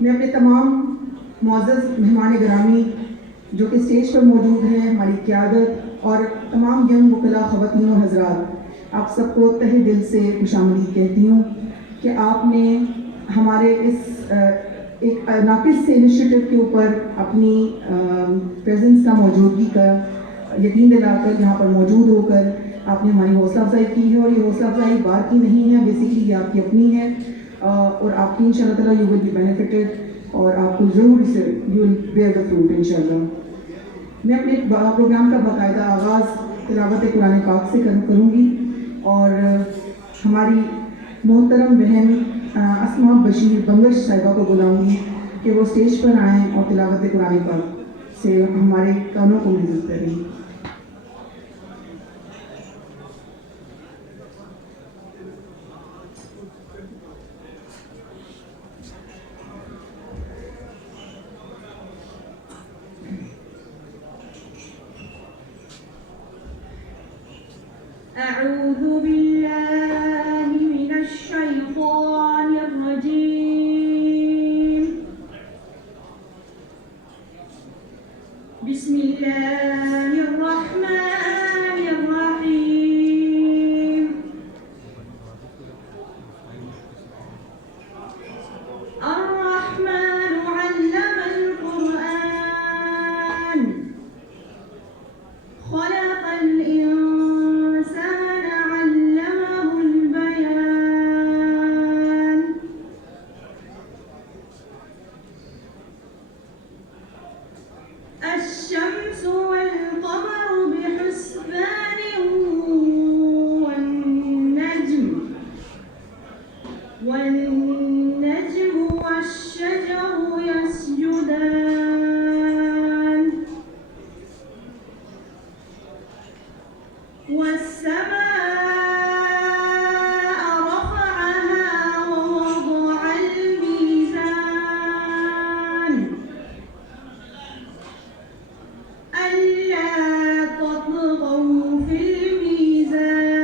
میں اپنے تمام معزز مہمان گرامی جو کہ اسٹیج پر موجود ہیں، ہماری قیادت اور تمام ینگ وکلاء خواتین و حضرات، آپ سب کو تہہ دل سے خوش آمدید کہتی ہوں کہ آپ نے ہمارے اس ایک ناقص سے انیشیٹو کے اوپر اپنی پریزنس کا، موجودگی کا یقین دلا کر یہاں پر موجود ہو کر آپ نے ہماری حوصلہ افزائی کی ہے، اور یہ حوصلہ افزائی بار کی نہیں ہے، بیسیکلی یہ آپ کی اپنی ہے، اور آپ کی انشاءاللہ تعالیٰ یو ول بی بینیفٹڈ، اور آپ کو ضرور اسے you will bear the fruit انشاءاللہ۔ میں اپنے پروگرام کا باقاعدہ آغاز تلاوت قرآن پاک سے کروں گی، اور ہماری محترم بہن اسماء بشیر بنگش صاحبہ کو بلاؤں گی کہ وہ اسٹیج پر آئیں اور تلاوت قرآن پاک سے ہمارے کانوں کو مزید کریں۔ أعوذ بالله من الشيطان الرجيم. بسم الله الرحمن الرحيم. الرحمن علم القرآن خلق الإنسان علمه البيان. الشمس والقمر بحسبان والنجم والشجر يسجدان. والسماء رفعها ووضع الميزان ألا تطغوا في الميزان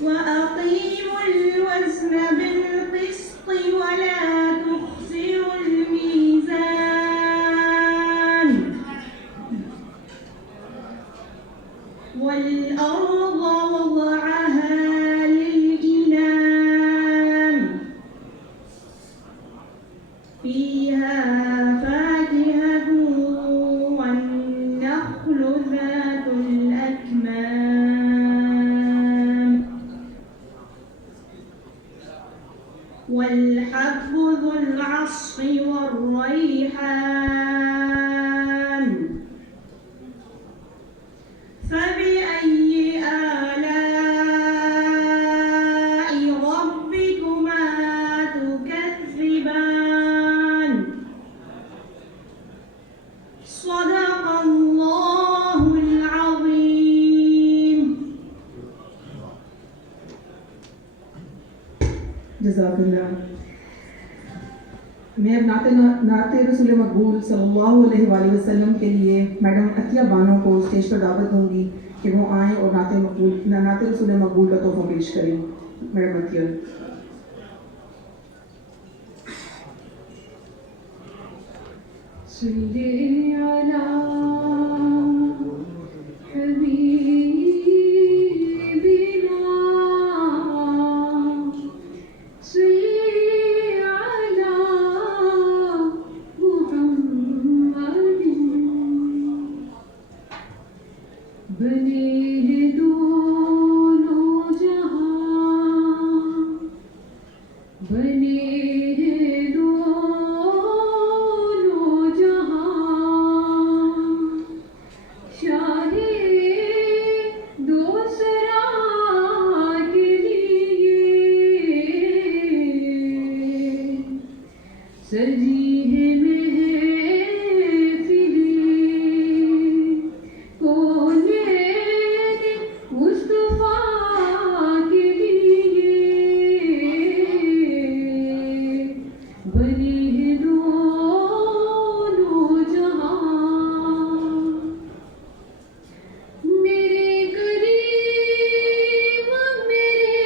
وأقيموا الوزن بالقسط ولا تخسروا الميزان. والأرض وضعها للأنام فيها فاكهة والنخل ذات الأكمام والحب ذو العصف والريحان. فبأي آلاء ربكما تكذبان. صدق الله العظيم. جزاک اللہ۔ میں اب نعت رسول مقبول صلی اللہ علیہ وآلہ وسلم کے لیے میڈم عطیہ بانو کو اسٹیج پر دعوت دوں گی کہ وہ آئیں اور نعت رسول مقبول کا تحفہ پیش کریں۔ میڈم عطیہ۔ صلی علی حبیبنا صلی علی محمد. بنے ہیں دونوں جہاں، بنے ہیں دونوں جہاں، شاہ دوسرا کے لیے سجی ہے محفلیں کونین مصطفیٰ کے لیے بنی ہے دونوں جہاں. میرے کریم میرے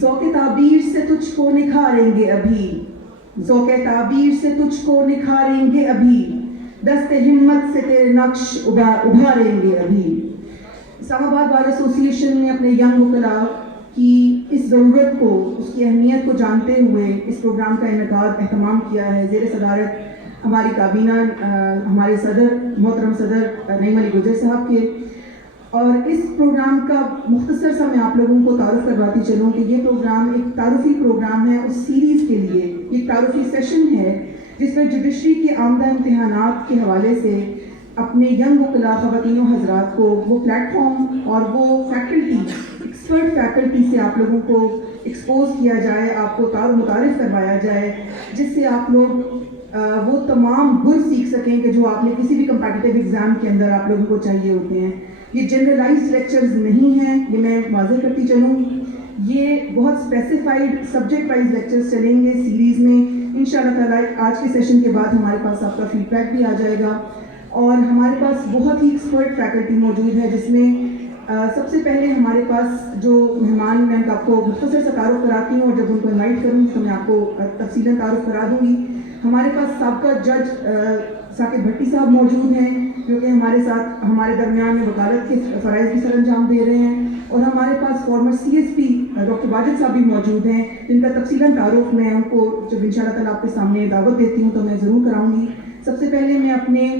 ذوق تعبیر سے تجھ کو نکھاریں گے ابھی، ذوق تعبیر سے تجھ کو نکھاریں گے ابھی، دست ہمت سے تیرے نقش ابھاریں گے ابھی۔ اسلام آباد بار ایسوسی ایشن نے اپنے ینگ وکلاء کی اس ضرورت کو، اس کی اہمیت کو جانتے ہوئے اس پروگرام کا انعقاد اہتمام کیا ہے زیر صدارت ہماری کابینہ ہمارے صدر محترم صدر نعیم علی گجر صاحب کے۔ اور اس پروگرام کا مختصر سا میں آپ لوگوں کو تعارف کرواتی چلوں کہ یہ پروگرام ایک تعارفی پروگرام ہے اس سیریز کے لیے، ایک تعارفی سیشن ہے جس میں جوڈیشری کے آمدہ امتحانات کے حوالے سے اپنے ینگ وکلاء خواتین و حضرات کو وہ پلیٹ فارم اور وہ فیکلٹی، ایکسپرٹ فیکلٹی سے آپ لوگوں کو ایکسپوز کیا جائے، آپ کو متعارف کروایا جائے، جس سے آپ لوگ وہ تمام گر سیکھ سکیں کہ جو آپ نے کسی بھی کمپیٹیٹیو ایگزام کے اندر آپ لوگوں کو چاہیے ہوتے ہیں۔ یہ جنرلائز لیکچرز نہیں ہیں، یہ میں واضح کرتی چلوں، یہ بہت اسپیسیفائڈ سبجیکٹ وائز لیکچرز چلیں گے سیریز میں۔ انشاءاللہ تعالیٰ آج کے سیشن کے بعد ہمارے پاس آپ کا فیڈ بیک بھی آ جائے گا، اور ہمارے پاس بہت ہی ایکسپرٹ فیکلٹی موجود ہے، جس میں سب سے پہلے ہمارے پاس جو مہمان، میں آپ کو مختصر سے تعارف کراتی ہوں، اور جب ان کو انوائٹ کروں گی تو میں آپ کو تفصیلاً تعارف کرا دوں گی۔ ہمارے پاس سابقہ جج ثاقب بھٹی صاحب موجود ہیں، جو کہ ہمارے ساتھ ہمارے درمیان میں وکالت کے فرائض بھی سر انجام دے رہے ہیں، اور ہمارے پاس فارمر CSP ڈاکٹر واجد صاحب بھی موجود ہیں، جن کا تفصیلاً تعارف میں ان کو جب انشاءاللہ تعالیٰ آپ کے سامنے دعوت دیتی ہوں تو میں ضرور کراؤں گی۔ سب سے پہلے میں اپنے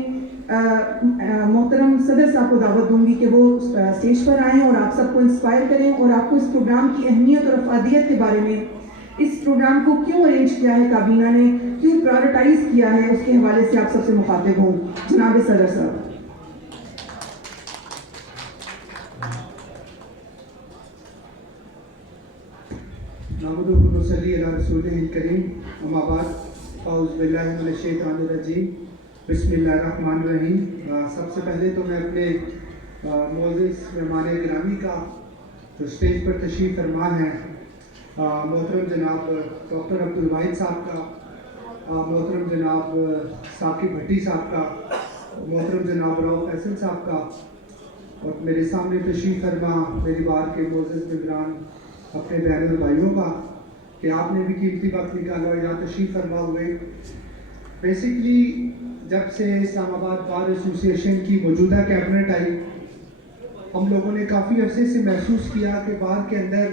محترم صدر صاحب کو دعوت دوں گی کہ وہ اسٹیج پر آئیں اور آپ سب کو انسپائر کریں، اور آپ کو اس پروگرام کی اہمیت اور افادیت کے بارے میں، اس پروگرام کو کیوں ارینج کیا ہے کابینہ نے، کیوں پرائورٹائز کیا ہے، اس کے حوالے سے آپ سب سے مخاطب ہوں۔ جناب صدر صاحب۔ نحمدہ و نصلی علی رسولہ الکریم، اما بعد، اعوذ باللہ من الشیطان الرجیم، بسم اللہ الرحمن الرحیم۔ سب سے پہلے تو میں اپنے معزز مہمان گرامی کا جو اسٹیج پر تشریف فرما ہے، محترم جناب ڈاکٹر عبدالواحد صاحب کا، محترم جناب ثاقب بھٹی صاحب کا، محترم جناب راؤ فیصل صاحب کا، اور میرے سامنے تشریف فرما میری بار کے معزز مہمان اپنے بہن اور بھائیوں کا، کہ آپ نے بھی قیمتی وقت نکالا اور یہاں تشریف فرما ہوئے۔ بیسکلی جب سے اسلام آباد بار ایسوسی ایشن کی موجودہ کیبنٹ آئی، ہم لوگوں نے کافی عرصے سے محسوس کیا کہ بار کے اندر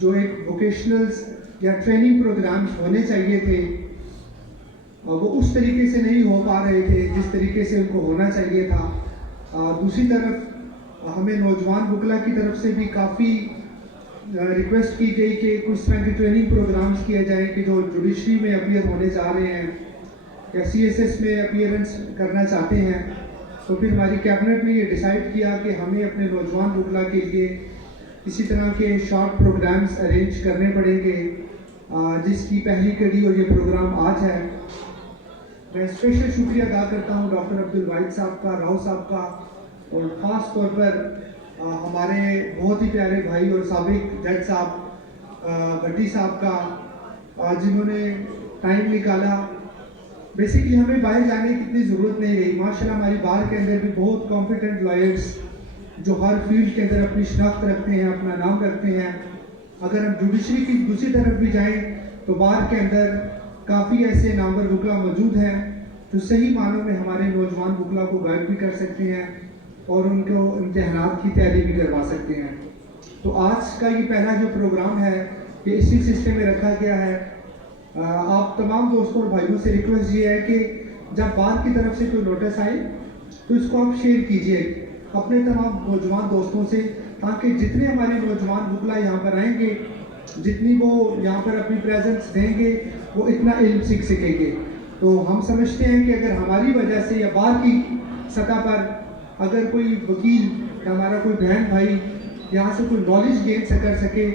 جو ایک ووکیشنلز یا ٹریننگ پروگرامز ہونے چاہیے تھے، وہ اس طریقے سے نہیں ہو پا رہے تھے جس طریقے سے ان کو ہونا چاہیے تھا۔ دوسری طرف ہمیں نوجوان وکلاء کی طرف سے بھی کافی ریکویسٹ کی گئی کہ کچھ طرح کے ٹریننگ پروگرامز کیے جائیں کہ جو جوڈیشری میں اپیئر ہونے جا رہے ہیں یا CSS میں اپیئرنس کرنا چاہتے ہیں۔ تو پھر ہماری کیبنٹ نے یہ ڈیسائیڈ کیا کہ ہمیں اپنے نوجوان وکلاء کے لیے اسی طرح کے شارٹ پروگرامز ارینج کرنے پڑیں گے، جس کی پہلی کڑی اور یہ پروگرام آج ہے۔ میں اسپیشل شکریہ ادا کرتا ہوں ڈاکٹر عبدالواحد صاحب کا، راؤ صاحب کا، اور خاص طور پر ہمارے بہت ہی پیارے بھائی اور سابق جج صاحب بھٹی صاحب کا، جنہوں نے ٹائم نکالا۔ بیسکلی ہمیں باہر جانے کی اتنی ضرورت نہیں رہی، ماشاءاللہ ہماری بار کے اندر بھی بہت کمپیٹنٹ لائرز جو ہر فیلڈ کے اندر اپنی شناخت رکھتے ہیں، اپنا نام رکھتے ہیں۔ اگر ہم جوڈیشری کی دوسری طرف بھی جائیں تو بار کے اندر کافی ایسے نامور وکلاء موجود ہیں جو صحیح معنوں میں ہمارے نوجوان وکلاء کو گائیڈ بھی کر سکتے ہیں اور ان کو امتحانات کی تیاری بھی کروا سکتے ہیں۔ تو آج کا یہ پہلا جو پروگرام ہے یہ اسی سلسلے میں رکھا گیا ہے۔ آپ تمام دوستوں اور بھائیوں سے ریکویسٹ یہ ہے کہ جب بار کی طرف سے کوئی نوٹس آئے تو اس کو آپ شیئر کیجئے اپنے تمام نوجوان دوستوں سے، تاکہ جتنے ہمارے نوجوان وکلاء یہاں پر آئیں گے، جتنی وہ یہاں پر اپنی پریزنس دیں گے، وہ اتنا علم سیکھ سکیں گے۔ تو ہم سمجھتے ہیں کہ اگر ہماری وجہ سے یا بار کی سطح پر اگر کوئی وکیل یا ہمارا کوئی بہن بھائی یہاں سے کوئی نالج گین سے کر سکے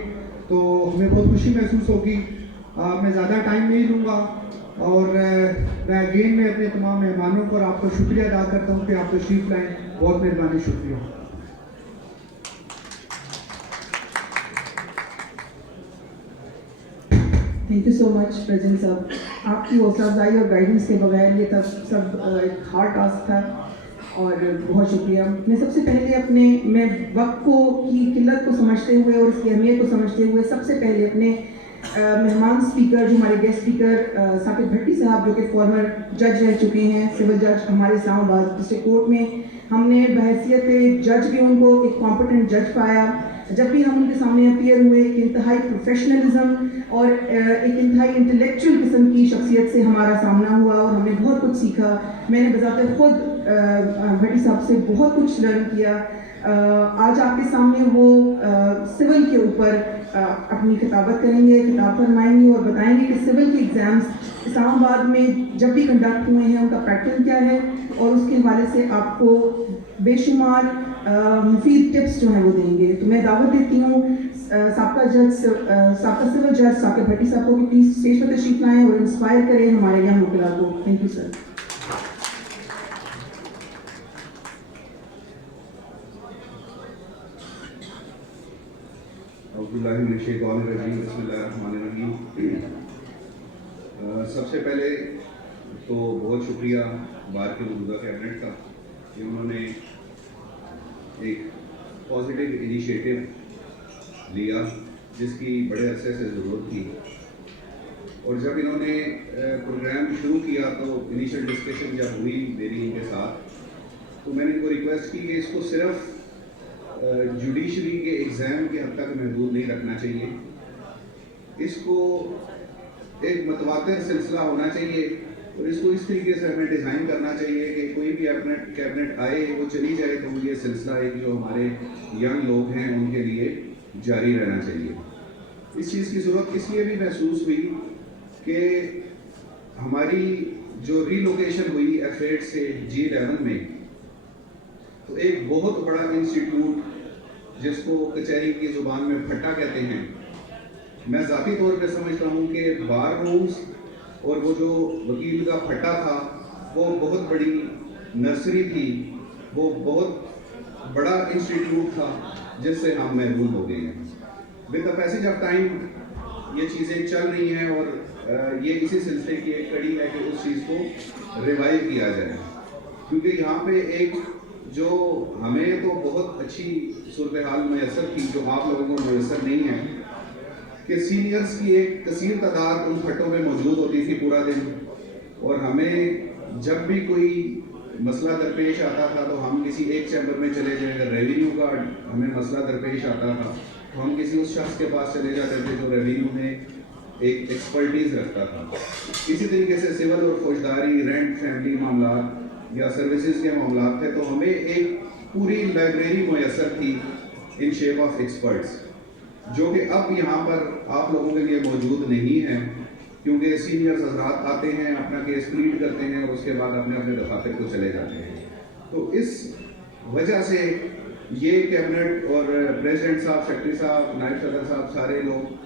تو ہمیں بہت خوشی محسوس ہوگی۔ میں زیادہ ٹائم نہیں لوں گا، اور میں اگین میں اپنے تمام مہمانوں کو اور آپ کو شکریہ ادا کرتا ہوں کہ آپ تشریف لائیں۔ بہت مہربانی، شکریہ۔ Thank you so much president صاحب، آپ کی حوصلہ افزائی اور گائیڈنس کے بغیر یہ سب ایک ہارڈ ٹاسک تھا، اور بہت شکریہ. میں سب سے پہلے میں وقت کی قلت کو سمجھتے ہوئے اور اس کی اہمیت کو سمجھتے ہوئے سب سے پہلے اپنے مہمان اسپیکر جو ہمارے گیسٹ اسپیکر ثاقب بھٹی صاحب جو کہ فارمر جج رہ چکے ہیں, سول جج ہمارے اسلام آباد ڈسٹرکٹ کورٹ میں, ہم نے بحیثیت جج بھی ان کو ایک کمپٹنٹ جج پایا. جب بھی ہم ان کے سامنے اپیئر ہوئے, ایک انتہائی پروفیشنلزم اور ایک انتہائی انٹلیکچوئل قسم کی شخصیت سے ہمارا سامنا ہوا اور ہم نے بہت کچھ سیکھا. میں نے بذات خود بھٹی صاحب سے بہت کچھ لرن کیا. آج آپ کے سامنے وہ سول کے اوپر اپنی خطابت کریں گے, خطاب فرمائیں گے اور بتائیں گے کہ سول کے ایگزامس اسلام آباد میں جب بھی کنڈکٹ ہوئے ہیں ان کا پیٹرن کیا ہے, اور اس کے حوالے سے آپ کو بے شمار مفید ٹپس جو ہیں وہ دیں گے. تو میں دعوت دیتی ہوں سابقہ سول جج ثاقب بھٹی صاحب کو کہ پلیز اسٹیج پر تشریف لائیں اور انسپائر کریں ہمارے یہاں وکلاء کو. Thank you sir. اعوذ باللہ من الشیطان الرجیم, بسم اللہ الرحمن الرحیم. سب سے پہلے تو بہت شکریہ بار کے موجودہ کیبنٹ کا کہ انہوں نے ایک پازیٹیو انیشیٹو لیا جس کی بڑے عرصے سے ضرورت تھی. اور جب انہوں نے پروگرام شروع کیا تو انیشیل ڈسکشن جب ہوئی میری ان کے ساتھ, تو میں نے ان کو ریکویسٹ کی کہ اس کو صرف جوڈیشری کے ایگزام کے حد تک محدود نہیں رکھنا چاہیے, اس کو ایک متواتر سلسلہ ہونا چاہیے اور اس کو اس طریقے سے ہمیں ڈیزائن کرنا چاہیے کہ کوئی بھی کیبنٹ آئے وہ چلی جائے تو یہ سلسلہ ایک جو ہمارے ینگ لوگ ہیں ان کے لیے جاری رہنا چاہیے. اس چیز کی ضرورت اس لیے بھی محسوس ہوئی کہ ہماری جو ری لوکیشن ہوئی F8 سے G11 میں, تو ایک بہت بڑا انسٹیٹیوٹ جس کو کچہری کی زبان میں پھٹا کہتے ہیں, میں ذاتی طور پہ سمجھتا ہوں کہ بار رومز اور وہ جو وکیل کا پھٹا تھا وہ بہت بڑی نرسری تھی, وہ بہت بڑا انسٹیٹیوٹ تھا جس سے ہم محروم ہو گئے ہیں. With the passage of time یہ چیزیں چل رہی ہیں اور یہ اسی سلسلے کی ایک کڑی ہے کہ اس چیز کو ریوائیو کیا جائے, کیونکہ یہاں پہ ایک جو ہمیں تو بہت اچھی صورتحال میسر تھی جو آپ لوگوں کو میسر نہیں ہے کہ سینئرز کی ایک کثیر تعداد ان پھٹوں میں موجود ہوتی تھی پورا دن, اور ہمیں جب بھی کوئی مسئلہ درپیش آتا تھا تو ہم کسی ایک چیمبر میں چلے جائیں. اگر ریونیو کا ہمیں مسئلہ درپیش آتا تھا تو ہم کسی اس شخص کے پاس چلے جاتے تھے جو ریونیو میں ایک ایکسپرٹیز رکھتا تھا. اسی طریقے سے سول اور فوجداری, رینٹ, فیملی معاملات یا سروسز کے معاملات تھے, تو ہمیں ایک پوری لائبریری میسر تھی ان شیپ آف ایکسپرٹس, جو کہ اب یہاں پر آپ لوگوں کے لیے موجود نہیں ہے, کیونکہ سینئرز حضرات آتے ہیں, اپنا کیس پلیڈ کرتے ہیں اور اس کے بعد اپنے اپنے دفاتر کو چلے جاتے ہیں. تو اس وجہ سے یہ کیبنٹ اور پریزیڈنٹ صاحب, سیکرٹری صاحب, نائب صدر صاحب سارے لوگ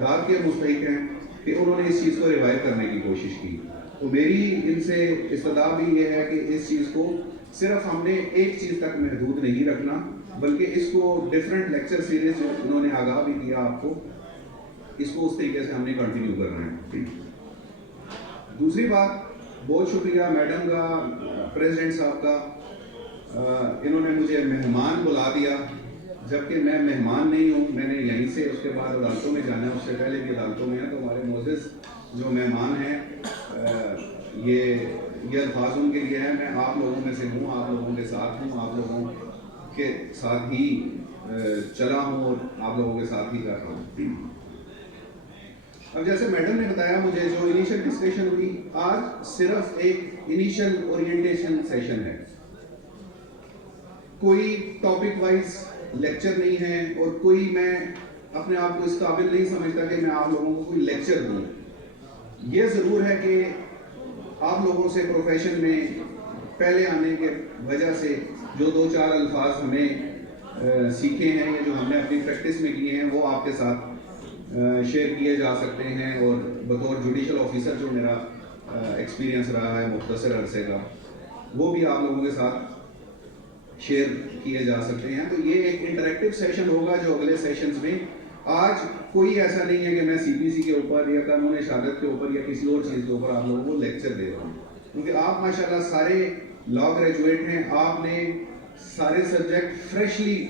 داد کے مستحق ہیں کہ انہوں نے اس چیز کو ریوائیو کرنے کی کوشش کی. تو میری ان سے استدعا بھی یہ ہے کہ اس چیز کو صرف ہم نے ایک چیز تک محدود نہیں رکھنا, بلکہ اس کو ڈفرینٹ لیکچر سیریز جو انہوں نے آگاہ بھی کیا آپ کو, اس کو اس طریقے سے ہم نے کنٹینیو کرنا ہے. دوسری بات, بہت شکریہ میڈم کا, پریزیڈنٹ صاحب کا, انہوں نے مجھے مہمان بلا دیا جبکہ میں مہمان نہیں ہوں. میں نے یہیں سے اس کے بعد عدالتوں میں جانا ہے, اس سے پہلے بھی عدالتوں میں ہیں. تو ہمارے معزز جو مہمان ہیں یہ الفاظ ان کے لیے ہیں, میں آپ لوگوں میں سے ہوں, آپ لوگوں کے ساتھ ہوں, آپ لوگوں کے ساتھ ہی چلا ہوں اور آپ لوگوں کے ساتھ ہی کر رہا ہوں. اب جیسے میڈم نے بتایا مجھے جو انیشل ڈسکشن ہوئی, آج صرف ایک انیشل اورینٹیشن سیشن ہے, کوئی ٹاپک وائز لیکچر نہیں ہے, اور کوئی میں اپنے آپ کو اس قابل نہیں سمجھتا کہ میں آپ لوگوں کو کوئی لیکچر دوں. یہ ضرور ہے کہ آپ لوگوں سے پروفیشن میں پہلے آنے کے وجہ سے جو دو چار الفاظ ہمیں سیکھے ہیں یا جو ہم نے اپنی پریکٹس میں کیے ہیں وہ آپ کے ساتھ شیئر کیے جا سکتے ہیں, اور بطور جوڈیشل آفیسر جو میرا ایکسپیرینس رہا ہے مختصر عرصے کا وہ بھی آپ لوگوں کے ساتھ شیئر کیے جا سکتے ہیں. تو یہ ایک انٹریکٹیو سیشن ہوگا جو اگلے سیشنز میں, آج کوئی ایسا نہیں ہے کہ میں CPC کے اوپر یا قانون شہادت کے اوپر یا کسی اور چیز کے اوپر آپ لوگوں کو لیکچر دے رہا ہوں, کیونکہ آپ ماشاءاللہ سارے لا گریجویٹ ہیں, آپ نے سارے سبجیکٹ فریشلی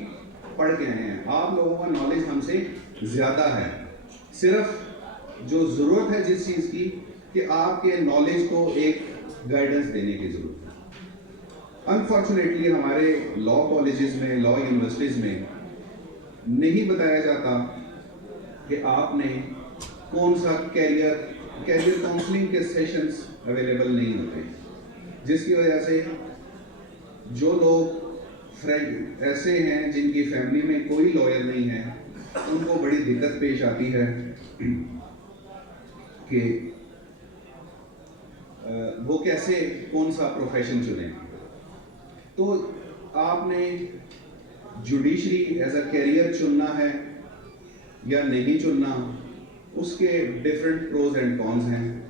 پڑھ کے آئے ہیں, آپ لوگوں کا نالج ہم سے زیادہ ہے. صرف جو ضرورت ہے جس چیز کی کہ آپ کے نالج کو ایک گائیڈنس دینے کی ضرورت ہے. انفارچونیٹلی ہمارے لا کالجز میں, لا یونیورسٹیز میں نہیں بتایا جاتا کہ آپ نے کون سا کیریئر کاؤنسلنگ کے سیشنز اویلیبل نہیں ہوتے, جس کی وجہ سے جو لوگ ایسے ہیں جن کی فیملی میں کوئی لائر نہیں ہے, ان کو بڑی دقت پیش آتی ہے کہ وہ کیسے کون سا پروفیشن چنیں. تو آپ نے جوڈیشری ایز اے کیریئر چننا ہے یا نہیں چننا, اس کے ڈفرینٹ پروز اینڈ کونز ہیں,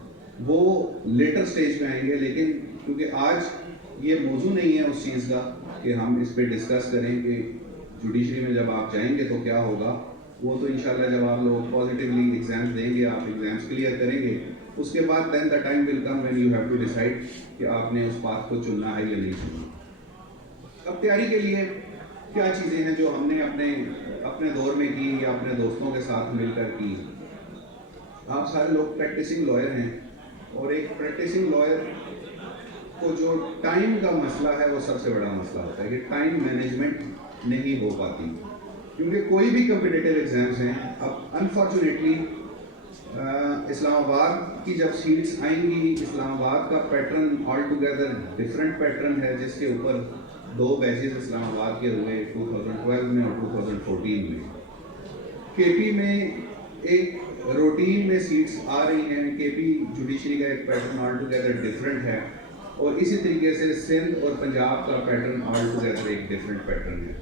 وہ لیٹر سٹیج میں آئیں گے. لیکن کیونکہ آج یہ موضوع نہیں ہے اس چیز کا کہ ہم اس پہ ڈسکس کریں کہ جوڈیشری میں جب آپ جائیں گے تو کیا ہوگا, وہ تو انشاءاللہ جب آپ لوگ پازیٹیولی ایگزامس دیں گے, آپ ایگزامس کلیئر کریں گے, اس کے بعد then the time will come when you have to decide کہ آپ نے اس پاتھ کو چننا ہے یا نہیں چننا. اب تیاری کے لیے کیا چیزیں ہیں جو ہم نے اپنے دور میں کی یا اپنے دوستوں کے ساتھ مل کر کی. آپ سارے لوگ پریکٹسنگ لائر ہیں, اور ایک پریکٹسنگ لائر کو جو ٹائم کا مسئلہ ہے وہ سب سے بڑا مسئلہ ہوتا ہے کہ ٹائم مینجمنٹ نہیں ہو پاتی, کیونکہ کوئی بھی کمپٹیٹیو ایگزامس ہیں. اب انفارچونیٹلی اسلام آباد کی جب سیٹس آئیں گی, اسلام آباد کا pattern all together different pattern ہے, جس کے اوپر 2 بیچز اسلام آباد کے ہوئے 2012 میں اور 2014 میں. کے پی میں ایک روٹین میں سیٹس آ رہی ہیں, کے پی جوڈیشری کا ایک پیٹرن آل ٹوگیدر ڈفرینٹ ہے, اور اسی طریقے سے سندھ اور پنجاب کا پیٹرن آل ٹوگیدر ایک ڈفرینٹ پیٹرن ہے.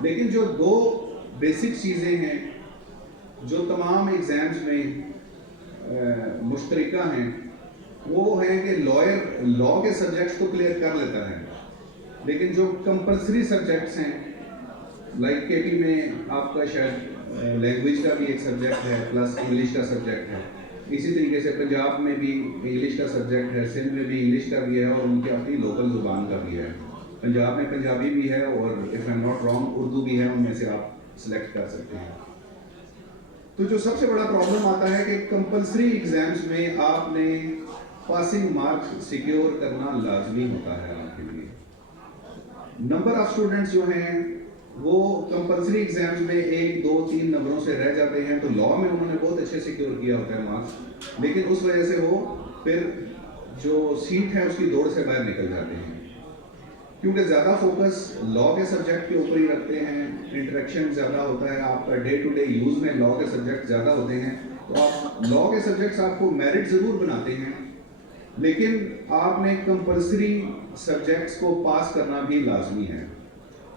لیکن جو 2 بیسک چیزیں ہیں جو تمام ایگزامس میں مشترکہ ہیں, وہ ہیں کہ لائر لا کے سبجیکٹس کو کلیئر کر لیتا ہے, لیکن جو کمپلسری سبجیکٹس ہیں لائک کے پی میں آپ کا شاید لینگویج کا بھی ایک سبجیکٹ ہے پلس انگلش کا سبجیکٹ ہے, اسی طریقے سے پنجاب میں بھی انگلش کا سبجیکٹ ہے, سندھ میں بھی انگلش کا بھی ہے, اور ان کی اپنی لوکل زبان کا بھی ہے. پنجاب میں پنجابی بھی ہے, اور if I am not wrong Urdu بھی ہے, ان میں سے آپ سلیکٹ کر سکتے ہیں. تو جو سب سے بڑا پرابلم آتا ہے کہ کمپلسری ایگزامس میں آپ نے پاسنگ مارکس سیکیور کرنا لازمی ہوتا ہے آپ کے لیے. نمبر آف اسٹوڈنٹس جو ہیں وہ کمپلسری ایگزامس میں 1, 2, 3 نمبروں سے رہ جاتے ہیں, تو لا میں انہوں نے بہت اچھے سیکیور کیا ہوتا ہے مارکس, لیکن اس وجہ سے وہ پھر جو سیٹ ہے اس کی دوڑ سے باہر نکل جاتے ہیں, کیونکہ زیادہ فوکس لا کے سبجیکٹ کے اوپر ہی رکھتے ہیں, انٹریکشن زیادہ ہوتا ہے, آپ کا ڈے ٹو ڈے یوز میں لا کے سبجیکٹ زیادہ ہوتے ہیں. تو آپ لا کے سبجیکٹس آپ کو میرٹ ضرور بناتے ہیں, لیکن آپ نے کمپلسری سبجیکٹس کو پاس کرنا بھی لازمی ہے.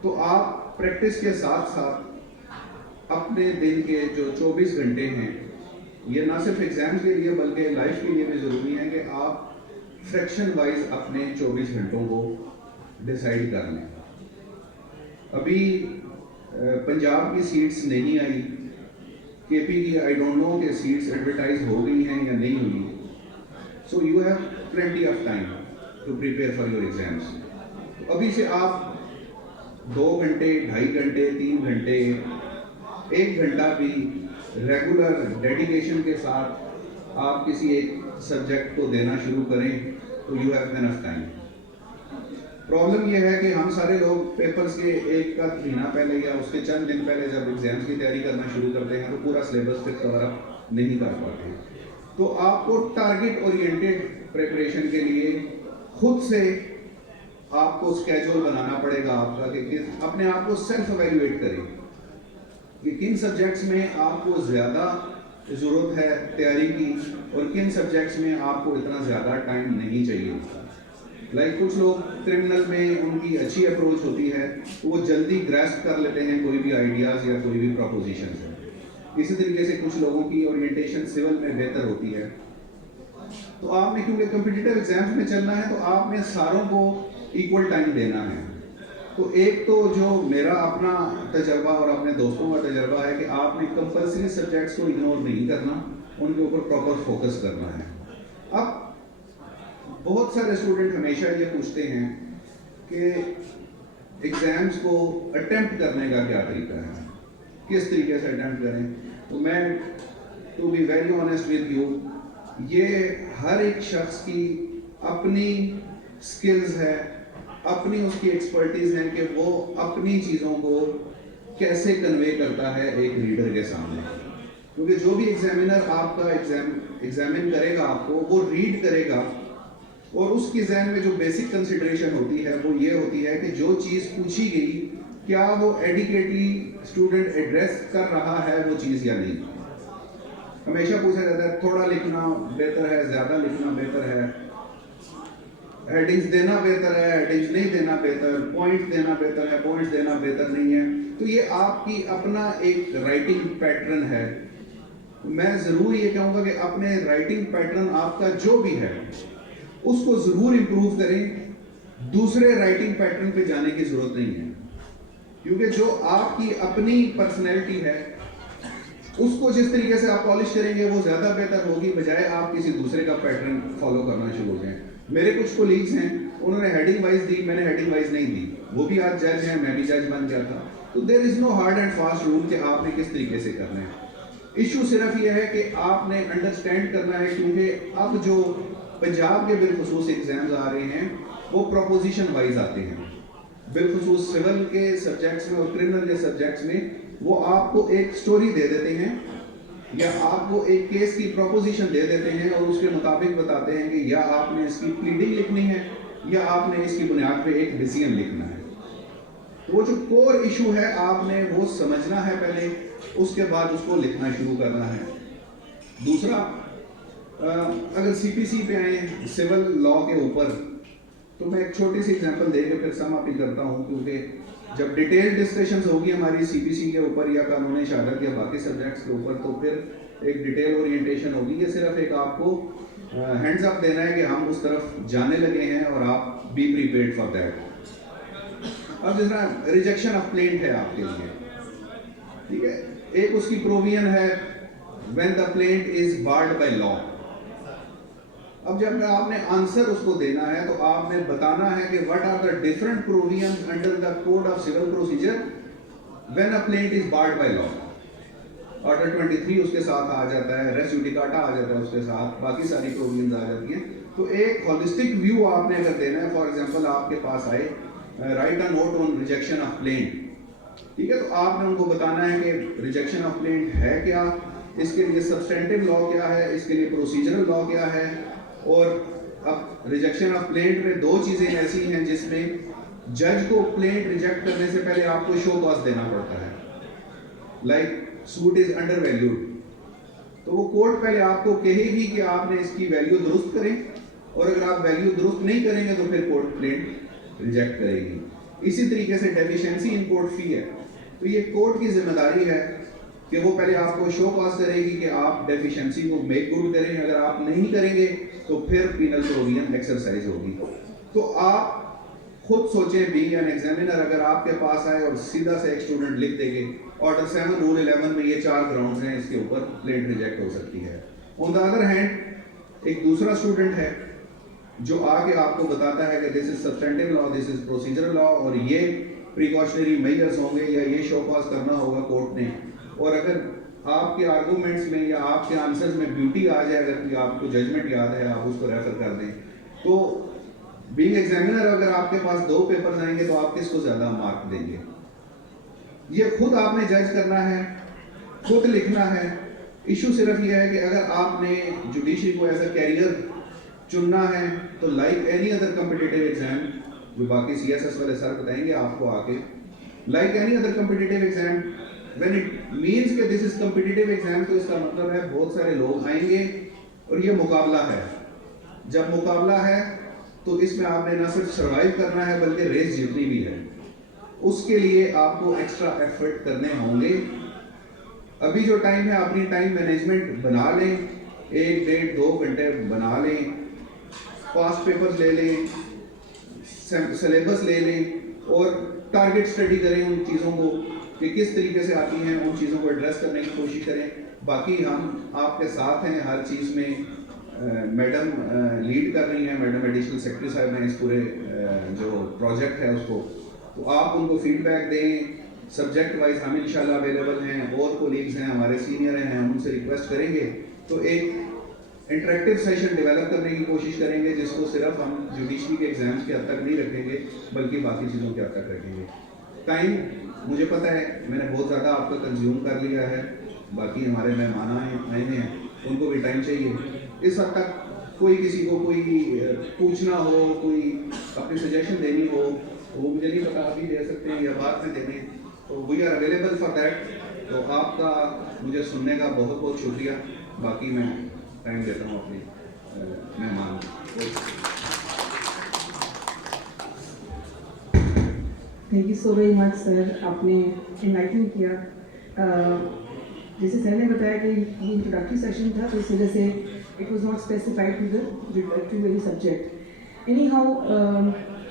تو آپ پریکٹس کے ساتھ ساتھ اپنے دن کے جو 24 گھنٹے ہیں, یہ نہ صرف ایگزامس کے لیے بلکہ لائف کے لیے بھی ضروری ہے کہ آپ فریکشن وائز اپنے 24 گھنٹوں کو ڈیسائیڈ کر لیں. ابھی پنجاب کی سیٹس نہیں آئی, کے پی کی آئی ڈونٹ نو کہ سیٹس ایڈورٹائز ہو گئی ہیں یا نہیں ہوئی. So you have plenty of time to prepare for your exams. ابھی سے آپ 2 گھنٹے, 2.5 گھنٹے, 3 گھنٹے, 1 گھنٹہ بھی ریگولر ڈیڈیکیشن کے ساتھ آپ کسی ایک سبجیکٹ کو دینا شروع کریں تو you have enough time. Problem یہ ہے کہ ہم سارے لوگ پیپرز کے 1 کا مہینہ پہلے یا اس کے چند دن پہلے جب ایگزامس کی تیاری کرنا شروع کرتے ہیں تو پورا سلیبس پھر کور اپ نہیں کر پاتے. تو آپ کو ٹارگیٹ اورینٹیڈ پریپریشن کے لیے خود سے آپ کو اسکیجول بنانا پڑے گا آپ کا, کہ اپنے آپ کو سیلف ایویلویٹ کریں کہ کن سبجیکٹس میں آپ کو زیادہ ضرورت ہے تیاری کی اور کن سبجیکٹس میں آپ کو اتنا زیادہ ٹائم نہیں چاہیے. لائک کچھ لوگ کرمنل میں ان کی اچھی اپروچ ہوتی ہے تو وہ جلدی گریسپ کر لیتے ہیں کوئی بھی آئیڈیاز یا کوئی بھی پروپوزیشنز ہیں. اسی طریقے سے کچھ لوگوں کی اورینٹیشن سول میں بہتر ہوتی ہے. تو آپ نے کیونکہ کمپٹیٹیو ایگزامس میں چلنا ہے تو آپ نے ساروں کو ایکول ٹائم دینا ہے. تو ایک تو جو میرا اپنا تجربہ اور اپنے دوستوں کا تجربہ ہے کہ آپ نے کمپلسری سبجیکٹس کو اگنور نہیں کرنا, ان کے اوپر پراپر فوکس کرنا ہے. اب بہت سارے اسٹوڈنٹ ہمیشہ یہ پوچھتے ہیں کہ ایگزامس کو اٹیمپٹ کرنے کا کیا طریقہ ہے, کس طریقے سے اٹیمپٹ کریں. تو میں to be very honest with you, یہ ہر ایک شخص کی اپنی سکلز ہے, اپنی اس کی ایکسپرٹیز ہے کہ وہ اپنی چیزوں کو کیسے کنوے کرتا ہے ایک ریڈر کے سامنے. کیونکہ جو بھی ایگزامینر آپ کا ایگزامن کرے گا آپ کو, وہ ریڈ کرے گا اور اس کی ذہن میں جو بیسک کنسیڈریشن ہوتی ہے وہ یہ ہوتی ہے کہ جو چیز پوچھی گئی کیا وہ ایڈیکیٹلی اسٹوڈنٹ ایڈریس کر رہا ہے وہ چیز یا نہیں. ہمیشہ پوچھا جاتا ہے تھوڑا لکھنا بہتر ہے, زیادہ لکھنا بہتر ہے, ہیڈنگز دینا بہتر ہے, ہیڈنگز نہیں دینا بہتر, پوائنٹ دینا بہتر ہے, پوائنٹ دینا بہتر نہیں ہے. تو یہ آپ کی اپنا ایک رائٹنگ پیٹرن ہے. میں ضرور یہ کہوں گا کہ اپنے رائٹنگ پیٹرن آپ کا جو بھی ہے اس کو ضرور امپروو کریں, دوسرے رائٹنگ پیٹرن پہ جانے کی ضرورت نہیں ہے. کیونکہ جو آپ کی اپنی پرسنالٹی ہے اس کو جس طریقے سے آپ پالش کریں گے وہ زیادہ بہتر ہوگی, بجائے آپ کسی دوسرے کا پیٹرن فالو کرنا شروع ہو جائیں. میرے کچھ کولیگز ہیں, انہوں نے ہیڈنگ وائز دی, میں نے ہیڈنگ وائز نہیں دی. وہ بھی آج جج ہیں, میں بھی جج بن گیا تھا. تو there is no hard and fast rule کہ آپ نے کس طریقے سے کرنا ہے. ایشو صرف یہ ہے کہ آپ نے انڈرسٹینڈ کرنا ہے, کیونکہ اب جو پنجاب کے بالخصوص ایگزامز آ رہے ہیں وہ پروپوزیشن وائز آتے ہیں. بالخصوص سول کے سبجیکٹس میں اور کرمنل کے سبجیکٹس میں وہ آپ کو ایک سٹوری دے دیتے ہیں یا آپ کو ایک کیس کی پروپوزیشن دے دیتے ہیں اور اس کے مطابق بتاتے ہیں کہ یا آپ نے اس کی پلیڈنگ لکھنی ہے یا آپ نے اس کی بنیاد پہ ایک ڈیسیژن لکھنا ہے. وہ جو کور ایشو ہے آپ نے وہ سمجھنا ہے پہلے, اس کے بعد اس کو لکھنا شروع کرنا ہے. دوسرا, اگر سی پی سی پہ آئیں سول لا کے اوپر, تو میں ایک چھوٹی سی ایگزامپل دے کے پھر سم اپ کرتا ہوں, کیونکہ جب ڈیٹیل ڈسکشنز ہوگی ہماری سی پی سی کے اوپر یا قانون شہادت یا باقی سبجیکٹس کے اوپر, تو پھر ایک ڈیٹیل اورینٹیشن ہوگی. یہ صرف ایک آپ کو ہینڈز اپ دینا ہے کہ ہم اس طرف جانے لگے ہیں اور آپ بی پریپیئرڈ فار دیٹ. اب جس طرح ریجیکشن آف پلینٹ ہے آپ کے لیے, ٹھیک ہے, ایک اس کی پروویژن ہے when the plaint is barred by law. اب جب آپ نے آنسر اس کو دینا ہے تو آپ نے بتانا ہے کہ what are the different provisions under the code of civil procedure when a plaint is barred by law. Order 23 اس کے ساتھ آ جاتا ہے, res judicata آ جاتا ہے اس کے ساتھ, باقی ساری provisions آ جاتی ہیں. تو ایک holistic view آپ نے اگر دینا ہے, فار ایگزامپل آپ کے پاس آئے write a note on rejection of plaint, ٹھیک ہے, تو آپ نے ان کو بتانا ہے کہ ریجیکشن آف پلینٹ ہے کیا, اس کے لیے سبسٹینٹیو لا کیا ہے, اس کے لیے پروسیجرل لا کیا ہے. اور اب ریجیکشن آف پلینٹ میں دو چیزیں ایسی ہیں جس میں جج کو پلینٹ ریجیکٹ کرنے سے پہلے آپ کو شو کاز دینا پڑتا ہے, like suit is undervalued, تو وہ کورٹ پہلے آپ کو کہے گی کہ آپ نے اس کی ویلیو درست کریں, اور اگر آپ ویلیو درست نہیں کریں گے تو پھر کورٹ پلینٹ ریجیکٹ کرے گی. اسی طریقے سے ڈیفیشنسی ان کورٹ فی ہے, تو یہ کورٹ کی ذمہ داری ہے کہ وہ پہلے آپ کو شو کاز کرے گی کہ آپ ڈیفیشنسی کو میک گڈ کریں. اگر آپ نہیں کریں گے تو پھر پینل پروویژن ایکسرسائز ہوگی. تو آپ خود سوچیں, بینگ این ایگزامینر, اگر آپ کے پاس آئے اور سیدھا سے ایک اسٹوڈنٹ لکھ دے گے آرڈر 7 رول 11 میں یہ 4 گراؤنڈز ہیں, اس کے اوپر پلینٹ ریجیکٹ ہو سکتی ہے. آن دا ادر ہینڈ ایک دوسرا اسٹوڈنٹ ہے جو آ کے آپ کو بتاتا ہے کہ دس از substantive law, this is procedural لا, اور یہ پریکاشنری میجرز ہوں گے یا یہ شو کاز کرنا ہوگا کورٹ نے. اور اگر آپ کے آرگومنٹس میں یا آپ کے آنسرز میں بیوٹی آ جائے, اگر کوئی آپ کو ججمنٹ یاد ہے آپ اس کو ریفر کر دیں, تو بینگ ایگزامینر اگر آپ کے پاس 2 پیپرز آئیں گے تو آپ کس کو زیادہ مارک دیں گے؟ یہ خود آپ نے جج کرنا ہے, خود لکھنا ہے. ایشو صرف یہ ہے کہ اگر آپ نے جوڈیشری کو ایز اے کیریئر چننا ہے تو like any other competitive exam, جو باقی سی ایس ایس والے سر بتائیں گے آپ کو آ کے, like any other competitive exam, when it means کہ this is competitive exam, تو اس کا مطلب ہے بہت سارے لوگ آئیں گے اور یہ مقابلہ ہے. جب مقابلہ ہے تو اس میں آپ نے نہ صرف سروائیو کرنا ہے بلکہ ریس جیتنی بھی ہے. اس کے لیے آپ کو ایکسٹرا ایفرٹ کرنے ہوں گے. ابھی جو ٹائم ہے اپنی ٹائم مینجمنٹ بنا لیں, 1 ڈیڑھ 2 گھنٹے بنا لیں, پاسٹ پیپرز لے لیں, سلیبس لے لیں اور ٹارگٹ اسٹڈی کریں ان چیزوں کو کہ کس طریقے سے آتی ہیں, ان چیزوں کو ایڈریس کرنے کی کوشش کریں. باقی ہم آپ کے ساتھ ہیں ہر چیز میں, میڈم لیڈ کر رہی ہیں, میڈم ایڈیشنل سیکرٹری صاحب ہیں اس پورے جو پروجیکٹ ہے اس کو, تو آپ ان کو فیڈ بیک دیں. سبجیکٹ وائز ہم انشاءاللہ اویلیبل ہیں, اور کولیگز ہیں ہمارے سینئر ہیں, ہم ان سے ریکویسٹ کریں گے تو ایک انٹریکٹیو سیشن ڈیولپ کرنے کی کوشش کریں گے, جس کو صرف ہم جوڈیشری کے ایگزامس کے حد تک نہیں رکھیں گے بلکہ باقی چیزوں کے حد تک رکھیں گے. ٹائم مجھے پتہ ہے میں نے بہت زیادہ آپ کا کنزیوم کر لیا ہے, باقی ہمارے مہمان آئے ہیں ان کو بھی ٹائم چاہیے. اس حد تک کوئی کسی کو کوئی پوچھنا ہو, کوئی اپنی سجیشن دینی ہو, وہ مجھے نہیں پتا ابھی دے سکتے ہیں یا بعد میں دیں, تو we are available for that. تو آپ کا مجھے سننے کا بہت بہت شکریہ. باقی میں ٹائم دیتا ہوں اپنے مہمان کو. Thank you so very much sir, آپ نے انلائٹن کیا. جیسے سر نے بتایا کہ یہ انٹروڈکٹری سیشن تھا تو اس وجہ سے it was not specified to very subject. Anyhow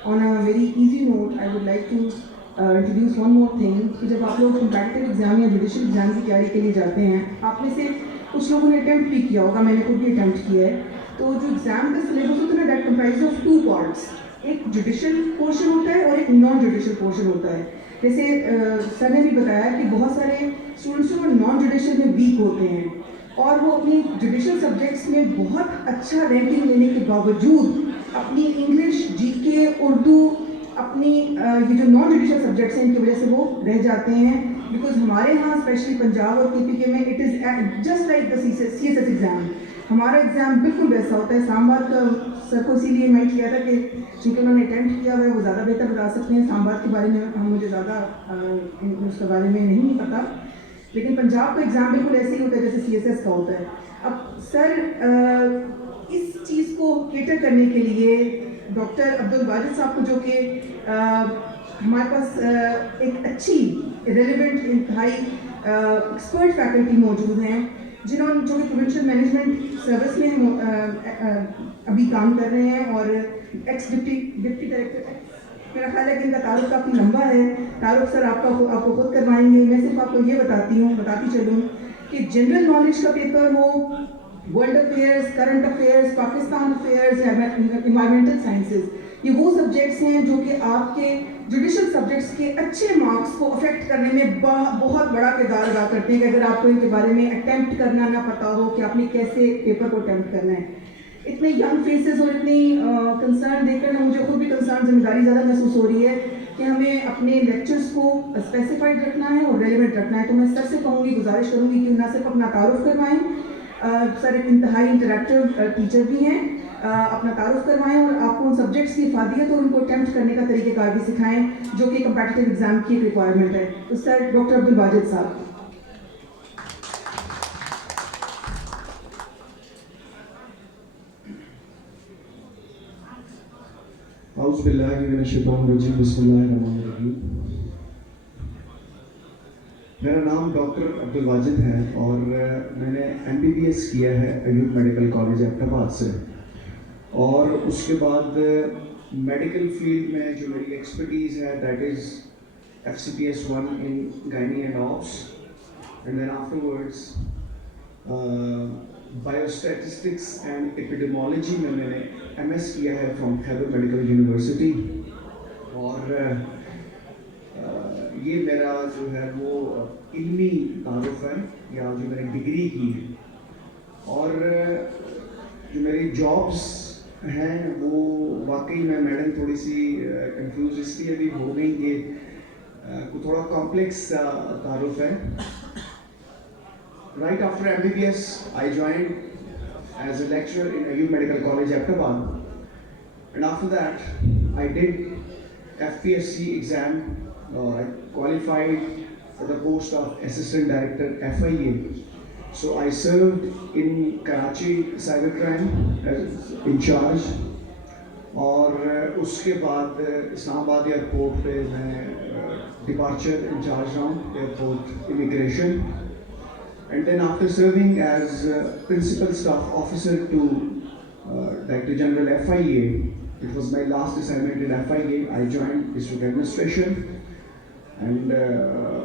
on a very easy note I would like to introduce one more thing کہ جب آپ لوگ کمپیٹیٹیو ایگزام یا جوڈیشل ایگزام کی تیاری کے لیے جاتے ہیں, آپ میں سے کچھ لوگوں نے اٹیمپٹ بھی کیا ہوگا, میں نے خود بھی اٹیمپٹ کیا ہے. تو جو ایگزام کا سلیبس ہوتا ہے نا, دیٹ کمپرائز آف 2 پارٹس. ایک جوڈیشل پورشن ہوتا ہے اور ایک نان جوڈیشل پورشن ہوتا ہے. جیسے سر نے بھی بتایا کہ بہت سارے اسٹوڈنٹس جو نان جوڈیشل میں ویک ہوتے ہیں اور وہ اپنی جوڈیشل سبجیکٹس میں بہت اچھا رینکنگ لینے کے باوجود اپنی انگلش, جی کے, اردو, اپنی یہ جو نان جوڈیشل سبجیکٹس ہیں ان کی وجہ سے وہ رہ جاتے ہیں. بیکاز ہمارے ہاں اسپیشلی پنجاب اور کے پی کے میں it is just like the C S S exam. ہمارا ایگزام بالکل ویسا ہوتا ہے. اسلام آباد کا سر کو اسی لیے میں کیا تھا کہ چونکہ انہوں نے اٹیمپٹ کیا ہوا ہے, وہ زیادہ بہتر بتا سکتے ہیں. اسلام آباد کے بارے میں مجھے زیادہ اس کے بارے میں نہیں پتا, لیکن پنجاب کا ایگزام بالکل ایسے ہی ہوتا ہے جیسے سی ایس ایس کا ہوتا ہے. اب سر اس چیز کو کیٹر کرنے کے لیے ڈاکٹر عبدالواجد صاحب کو, جو کہ ہمارے پاس ایک اچھی ریلیونٹ انتہائی ایکسپرٹ فیکلٹی موجود ہیں, جو کہ پروونشل مینجمنٹ سروس میں ابھی کام کر رہے ہیں اور ایکس ڈپٹی ڈائریکٹر. میرا خیال ہے کہ ان کا تعارف کافی لمبا ہے. تعارف سر آپ کو خود کروائیں گے. میں صرف آپ کو یہ بتاتی چلوں کہ جنرل نالج کا پیپر ہو, world affairs, current affairs, Pakistan affairs یا انوائرمنٹل سائنسز, یہ وہ سبجیکٹس ہیں جو کہ آپ کے جوڈیشل سبجیکٹس کے اچھے مارکس کو افیکٹ کرنے میں بہت بڑا کردار ادا کرتے ہیں. کہ اگر آپ کو ان کے بارے میں اٹیمپٹ کرنا نہ پتا ہو کہ آپ نے کیسے پیپر کو اٹیمپٹ کرنا ہے. اتنے ینگ فیسز اور اتنی کنسرن دیکھ کر مجھے خود بھی کنسرن, ذمہ داری زیادہ محسوس ہو رہی ہے کہ ہمیں اپنے لیکچرز کو اسپیسیفائڈ رکھنا ہے اور ریلیونٹ رکھنا ہے. تو میں سر سے کہوں گی, گزارش کروں گی کہ نہ صرف اپنا تعارف کروائیں, سر ایک انتہائی انٹریکٹیو ٹیچر بھی ہیں, اپنا تعارف کروائیں اور آپ کو ان سبجیکٹس کی افادیت اور ان کو اٹیمپٹ کرنے کا طریقہ کار بھی سکھائیں جو کہ کمپیٹیٹیو ایگزام کی ایک ریکوائرمنٹ ہے. تو سر ڈاکٹر عبدالواجد صاحب. اعوذ باللہ من الشیطان الرجیم, بسم اللہ الرحمن الرحیم. میرا نام ڈاکٹر عبدالواجد ہے اور میں نے MBBS کیا ہے ایوب میڈیکل کالج ایبٹ آباد سے, اور اس کے بعد میڈیکل فیلڈ میں جو میری ایکسپرٹیز ہے that is FCPS 1 in gynae and obs, and then afterwards biostatistics and epidemiology میں نے MS کیا ہے فرام خیبر میڈیکل یونیورسٹی. اور یہ میرا جو ہے وہ علمی تعارف ہے یا جو میں نے ڈگری کی ہے. اور جو میری جابس ہیں وہ واقعی میں میڈم تھوڑی سی کنفیوز اس لیے بھی ہو گئی کہ تھوڑا کمپلیکس تعارف ہے. Right after MBBS, I joined as a lecturer in Ayub Medical College, Ahmedabad, and after that, I did FPSC exam. I qualified for the post of Assistant Director FIA. So I served in Karachi Cybercrime as in charge. اور اس کے بعد اسلام آباد airport پہ میں departure incharge رہا ہوں, airport immigration. And then after serving as Principal Staff Officer to Director General FIA, it was my last assignment in FIA. I joined District Administration and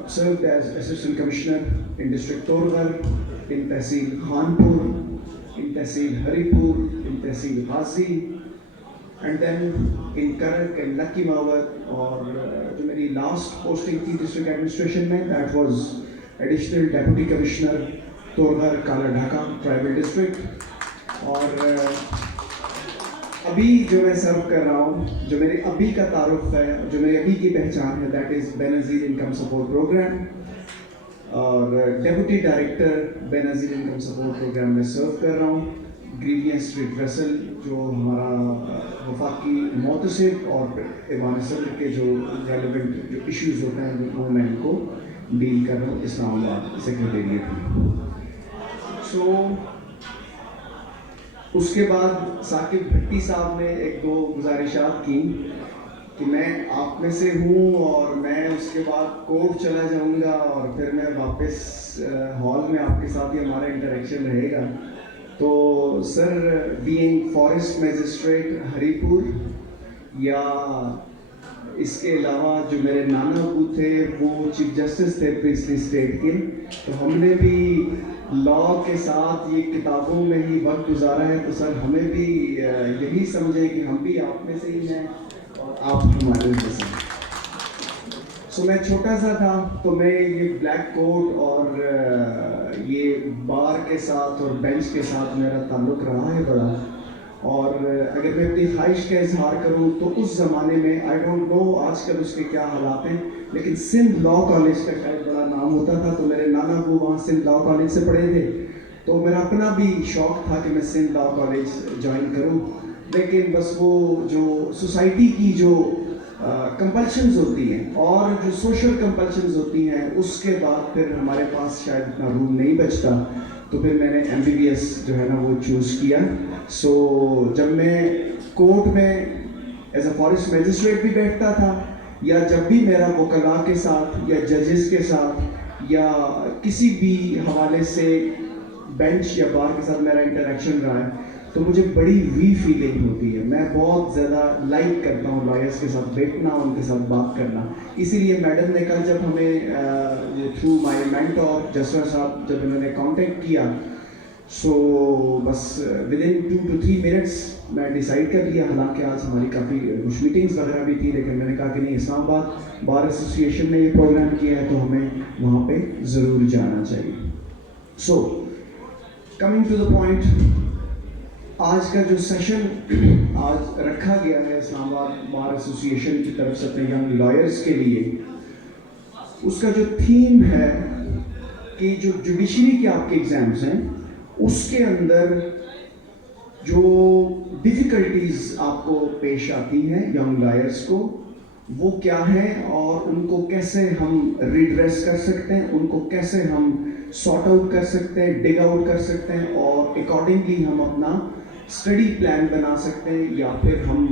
served as Assistant Commissioner in District Torgar, in Tehsil Khanpur, in Tehsil Haripur, in Tehsil Ghazi, and then in Karak and Lucky Mawat, اور جو میری last posting تھی district administration میں, that was additional deputy commissioner Torghar Kala Dhaka tribal district. اور ابھی جو میں serve کر رہا ہوں, جو میرے ابھی کا تعارف ہے, جو میرے ابھی کی پہچان ہے, that is Benazir income support programme, اور deputy director Benazir income support programme میں سرو کر رہا ہوں. گریوینس ریڈریسل جو ہمارا وفاقی محتسب اور ایوان صدر کے جو ریلیونٹ جو ایشوز ہوتے ہیں وہ میں ان کو ڈیل کر رہا ہوں اسلام آباد سیکریٹریٹ میں. سو اس کے بعد ثاقب بھٹی صاحب نے ایک دو گزارشات کی کہ میں آپ میں سے ہوں اور میں اس کے بعد کورٹ چلا جاؤں گا اور پھر میں واپس ہال میں آپ کے ساتھ ہی ہمارا انٹریکشن رہے گا. تو سر, بینگ فارسٹ میجسٹریٹ ہری پور, یا اس کے علاوہ جو میرے نانا ابو تھے وہ چیف جسٹس تھے پرنسلی اسٹیٹ کے, تو ہم نے بھی لاء کے ساتھ یہ کتابوں میں ہی وقت گزارا ہے, تو سر ہمیں بھی یہی سمجھیں کہ ہم بھی آپ میں سے ہی ہیں اور آپ ہمارے میں سے ہیں. سو میں چھوٹا سا تھا تو میں یہ بلیک کوٹ اور یہ بار کے ساتھ اور بینچ کے ساتھ میرا تعلق رہا ہے بڑا. اور اگر میں اپنی خواہش کا اظہار کروں تو اس زمانے میں آئی ڈونٹ نو آج کل اس کے کیا حالات ہیں, لیکن سندھ لاء کالج کا شاید بڑا نام ہوتا تھا, تو میرے نانا ابو وہاں سندھ لاء کالج سے پڑھے تھے, تو میرا اپنا بھی شوق تھا کہ میں سندھ لاء کالج جوائن کروں. لیکن بس وہ جو سوسائٹی کی جو کمپلشنز ہوتی ہیں اور جو سوشل کمپلشنز ہوتی ہیں, اس کے بعد پھر ہمارے پاس شاید اتنا روم نہیں بچتا, تو پھر میں نے MBBS جو ہے نا وہ چوز کیا. سو جب میں کورٹ میں ایز اے فارسٹ میجسٹریٹ بھی بیٹھتا تھا, یا جب بھی میرا وکلاء کے ساتھ یا ججز کے ساتھ یا کسی بھی حوالے سے بینچ یا بار کے ساتھ میرا انٹریکشن رہا ہے, تو مجھے بڑی وی فیلنگ ہوتی ہے. میں بہت زیادہ لائک کرتا ہوں لائرس کے ساتھ بیٹھنا, ان کے ساتھ بات کرنا. اسی لیے میڈم نے کل جب ہمیں تھرو مائی مینٹور جسرا صاحب جب انہوں نے کانٹیکٹ کیا, سو بس ود ان 2 to 3 منٹس میں ڈیسائیڈ کر لیا. حالانکہ آج ہماری کافی کچھ میٹنگس وغیرہ بھی تھی, لیکن میں نے کہا کہ نہیں, اسلام آباد بار ایسوسیشن نے یہ پروگرام کیا ہے تو ہمیں وہاں پہ ضرور جانا چاہیے. So coming to the point, آج کا جو سیشن آج رکھا گیا ہے اسلام آباد بار ایسوسیشن کی طرف سے اپنے ینگ لائرس کے لیے, اس کا جو تھیم ہے کہ جو جوڈیشری کے آپ کے ایگزامس ہیں اس کے اندر جو ڈیفیکلٹیز آپ کو پیش آتی ہیں ینگ لائرس کو, وہ کیا ہیں اور ان کو کیسے ہم ریڈریس کر سکتے ہیں, ان کو کیسے ہم سارٹ آؤٹ کر سکتے ہیں, ڈگ آؤٹ کر سکتے ہیں, اور اکارڈنگلی ہم اپنا اسٹڈی پلان بنا سکتے ہیں, یا پھر ہم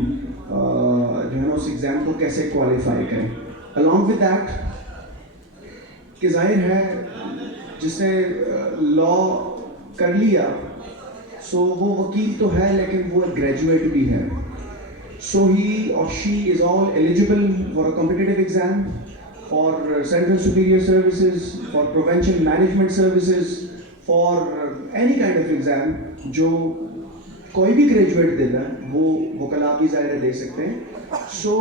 جو ہے نا اس ایگزام کو کیسے کوالیفائی کریں. along with that کہ ظاہر ہے جس نے لاء کر لیا سو وہ وکیل تو ہے لیکن وہ گریجویٹ بھی ہے. So he or she is all eligible for a competitive exam, for central superior services, for provincial management services, for any kind of exam جو کوئی بھی گریجویٹ دیتا ہے وہ وکلاء بھی ظاہر دے سکتے ہیں. So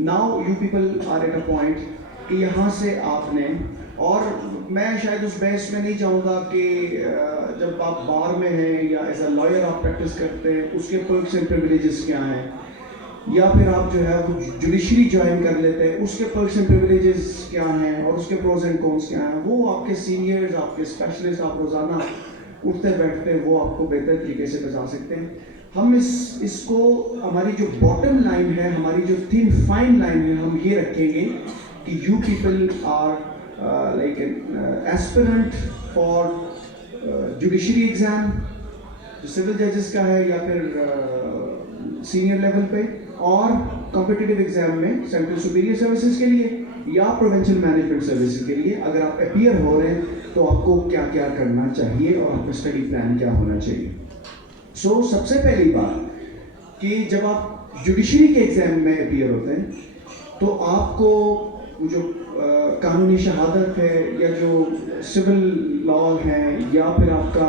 now you people are at a point کہ یہاں سے آپ نے, اور میں شاید اس بحث میں نہیں چاہوں گا کہ جب آپ بار میں ہیں یا ایز اے لائر آپ پریکٹس کرتے ہیں اس کے پرکس اینڈ پریویلیجز کیا ہیں, یا پھر آپ جو ہے وہ جوڈیشری جوائن کر لیتے ہیں اس کے پرکس اینڈ پریویلیجز کیا ہیں اور اس کے پروز اینڈ کونس کیا ہیں, وہ آپ کے سینئرز, آپ کے اسپیشلسٹ, آپ روزانہ اٹھتے بیٹھتے وہ آپ کو بہتر طریقے سے بتا سکتے ہیں. ہم اس کو ہماری جو باٹم لائن ہے, ہماری جو تھن فائن لائن ہے, ہم یہ رکھیں گے کہ you people are like an aspirant for judiciary exam جو سول ججز کا ہے یا پھر سینئر لیول پہ, اور کمپٹیٹیو ایگزام میں سینٹرل سپیریئر سروسز کے لیے یا پروونشل مینجمنٹ سروسز کے لیے اگر آپ اپیئر ہو رہے ہیں تو آپ کو کیا کیا کرنا چاہیے اور آپ کا اسٹڈی پلان کیا ہونا چاہیے. سو سب سے پہلی بات کہ جب آپ جوڈیشری کے ایگزام میں اپیئر ہوتے ہیں تو آپ کو جو قانونی شہادت ہے یا جو سول لاء ہیں یا پھر آپ کا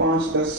5-10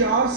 4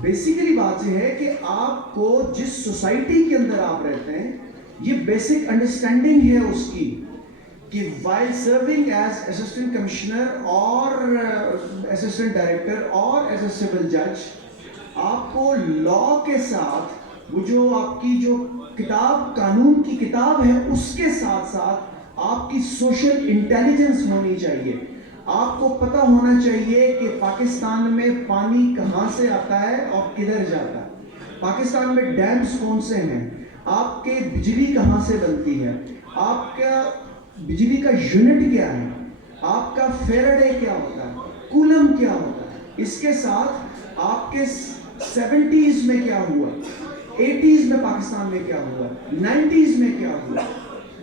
بیسیکلی بات یہ ہے کہ آپ کو جس سوسائٹی کے اندر آپ رہتے ہیں یہ بیسک انڈرسٹینڈنگ ہے اس کی کہ while serving as assistant commissioner اور assistant director اور as a civil judge آپ کو لاء کے ساتھ وہ جو آپ کی جو کتاب قانون کی کتاب ہے اس کے ساتھ ساتھ آپ کی سوشل انٹیلیجنس ہونی چاہیے. آپ کو پتہ ہونا چاہیے کہ پاکستان میں پانی کہاں سے آتا ہے اور کدھر جاتا ہے, پاکستان میں ڈیمز کون سے ہیں, آپ کے بجلی کہاں سے بنتی ہے, آپ کا بجلی کا یونٹ کیا ہے, آپ کا فیراڈے کیا ہوتا ہے, کولم کیا ہوتا ہے, اس کے ساتھ آپ کے 70s میں کیا ہوا, 80s میں پاکستان میں کیا ہوا, 90s میں کیا ہوا,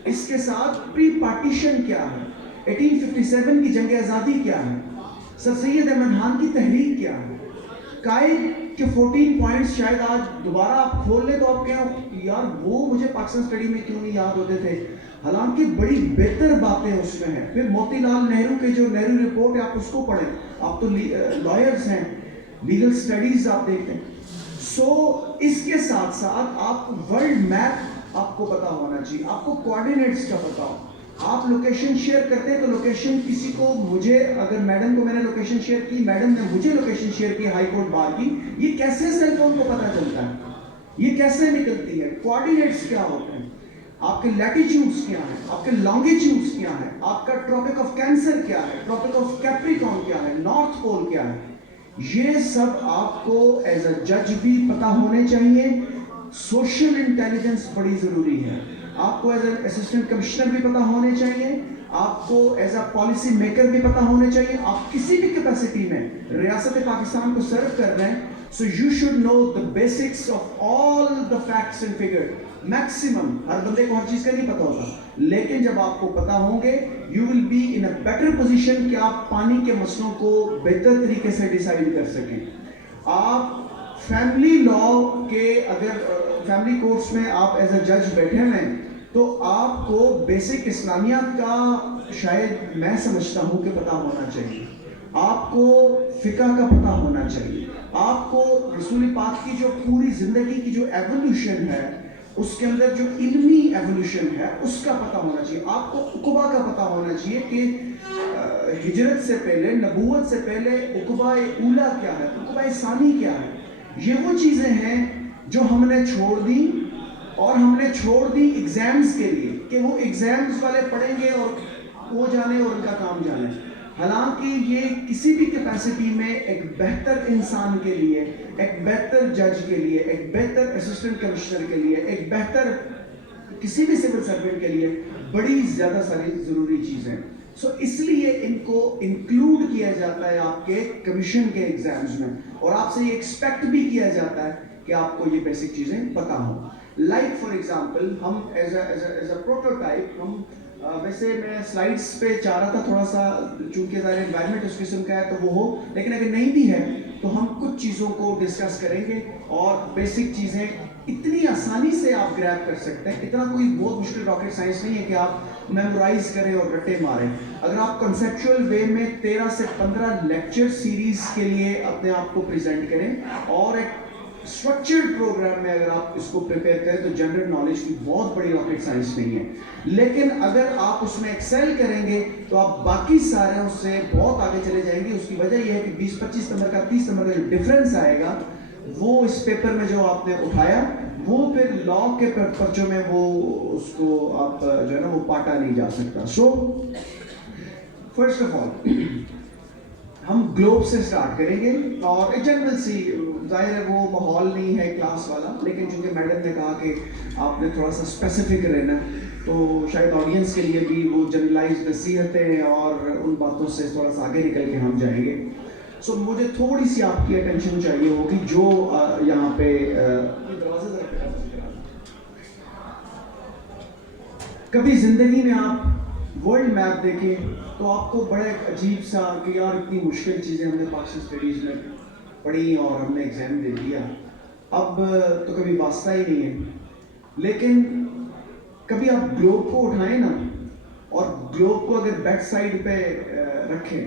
اس کے ساتھ پری پارٹیشن کیا ہے, 1857 کی جنگ آزادی کیا ہے, سر سید احمد خان کی تحریک کیا ہے, قائد کے 14 پوائنٹس شاید آج دوبارہ آپ کھول لیں تو آپ کہیں یار وہ مجھے پاکستان اسٹڈی میں کیوں نہیں یاد ہوتے تھے, حالانکہ بڑی بہتر باتیں اس میں ہیں. پھر موتی لال نہرو کے جو نہرو رپورٹ ہے آپ اس کو پڑھیں, آپ تو لائرز ہیں, لیگل اسٹڈیز آپ دیکھتے ہیں. سو اس کے ساتھ ساتھ آپ ورلڈ میپ آپ کو پتا ہونا چاہیے, آپ کو کوآرڈینیٹس کا پتا ہو. آپ لوکیشن شیئر کرتے ہیں تو لوکیشن کسی کو, مجھے اگر میڈم کو میں نے لوکیشن شیئر کی, میڈم نے مجھے لوکیشن شیئر کی ہائی کورٹ بار کی, یہ کیسے سیل فون کو پتا چلتا ہے, یہ کیسے نکلتی ہے, کوآرڈینیٹس کیا ہوتے ہیں, آپ کے لیٹیچیوڈز کیا ہیں, آپ کے لانگیچیوڈز کیا ہیں, آپ کا ٹراپک آف کینسر کیا ہے, ٹراپک آف کیپریکارن کیا ہے, نارتھ پول کیا ہے, یہ سب آپ کو ایز اے جج بھی پتا ہونے چاہیے. سوشل انٹیلیجنس بڑی ضروری ہے. آپ کو ایز اے اسسٹنٹ کمشنر بھی پتا ہونے چاہیے, آپ کو ایز اے پالیسی میکر بھی پتا ہونے چاہیے. آپ کسی بھی کیپیسٹی میں ریاست پاکستان کو سرو کر رہے ہیں, so you should know the basics of all the facts and figures. Maximum ہر بندے کو ہر چیز کا نہیں پتا ہوتا, لیکن جب آپ کو پتا ہوں گے you will be in a better position کہ آپ پانی کے مسئلوں کو بہتر طریقے سے ڈیسائیڈ کر سکیں. آپ فیملی لاء کے اگر فیملی کورٹس میں آپ ایز اے جج بیٹھے ہیں تو آپ کو بیسک اسلامیات کا شاید میں سمجھتا ہوں کہ پتا ہونا چاہیے, آپ کو فقہ کا پتا ہونا چاہیے, آپ کو رسول پاک کی جو پوری زندگی کی جو ایولیوشن ہے اس کے اندر جو علمی ایولیوشن ہے اس کا پتا ہونا چاہیے, آپ کو عقبہ کا پتا ہونا چاہیے کہ ہجرت سے پہلے, نبوت سے پہلے عقبہ اولا کیا ہے, عقبہ ثانی کیا ہے. یہ وہ چیزیں ہیں جو ہم نے چھوڑ دی, اور ہم نے چھوڑ دی ایگزامز کے لیے کہ وہ ایگزامز والے پڑھیں گے اور وہ جانے اور ان کا کام جانے. حالانکہ یہ کسی بھی کیپیسٹی میں ایک بہتر انسان کے لیے, ایک بہتر جج کے لیے, ایک بہتر اسسٹنٹ کمشنر کے لیے, ایک بہتر کسی بھی سول سرونٹ کے لیے بڑی زیادہ ساری ضروری چیزیں. سو اس لیے ان کو انکلوڈ کیا جاتا ہے آپ کے کمیشن کے ایگزامز میں, اور آپ سے یہ ایکسپیکٹ بھی کیا جاتا ہے کہ آپ کو یہ بیسک چیزیں پتا ہوں. لائک فار ایگزامپل ہم ایز اے پروٹوٹائپ, ہم ویسے میں سلائڈس پہ چاہ رہا تھا تھوڑا سا, چونکہ ظاہر انوائرمنٹ اس قسم کا ہے تو وہ ہو, لیکن اگر نہیں بھی ہے تو ہم کچھ چیزوں کو ڈسکس کریں گے, اور بیسک چیزیں اتنی آسانی سے آپ گریب کر سکتے ہیں. اتنا کوئی بہت مشکل راکٹ سائنس نہیں ہے کہ آپ میمورائز کریں اور رٹے ماریں. اگر آپ کنسیپچول وے میں 13 سے 15 لیکچر سیریز کے لیے اپنے آپ کو پریزنٹ کریں, اور ایک اسٹرکچرڈ پروگرام میں اگر آپ اس کو پریپیئر کریں تو جنرل نالج کی بہت بڑی راکٹ سائنس نہیں ہے. لیکن اگر آپ اس میں ایکسیل کریں گے تو آپ باقی سارے اس سے بہت آگے چلے جائیں گے. اس کی وجہ یہ ہے کہ 20-25 نمبر کا 30 نمبر کا جو ڈفرینس آئے گا وہ اس پیپر میں جو آپ نے اٹھایا وہ پھر لاء کے پرچوں میں وہ اس کو آپ جو ہے نا وہ پاٹا نہیں جا سکتا. سو فرسٹ آف آل ہم گلوب سے سٹارٹ کریں گے, اور جنرل سی ظاہر ہے وہ ماحول نہیں ہے کلاس والا, لیکن چونکہ میڈم نے کہا کہ آپ نے تھوڑا سا اسپیسیفک رہنا تو شاید آڈینس کے لیے بھی وہ جنرلائز نصیحتیں اور ان باتوں سے تھوڑا سا آگے نکل کے ہم جائیں گے. سو مجھے تھوڑی سی آپ کی اٹینشن چاہیے ہوگی جو یہاں پہ کبھی زندگی میں آپ ورلڈ میپ دیکھیں تو آپ کو بڑے عجیب سا کہ یار اتنی مشکل چیزیں ہم نے پاکستان اسٹڈیز میں پڑھی اور ہم نے ایگزام دے دیا, اب تو کبھی واسطہ ہی نہیں ہے. لیکن کبھی آپ گلوب کو اٹھائیں نا, اور گلوب کو اگر بیک سائڈ پہ رکھیں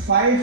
5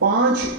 5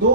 2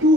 2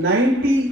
90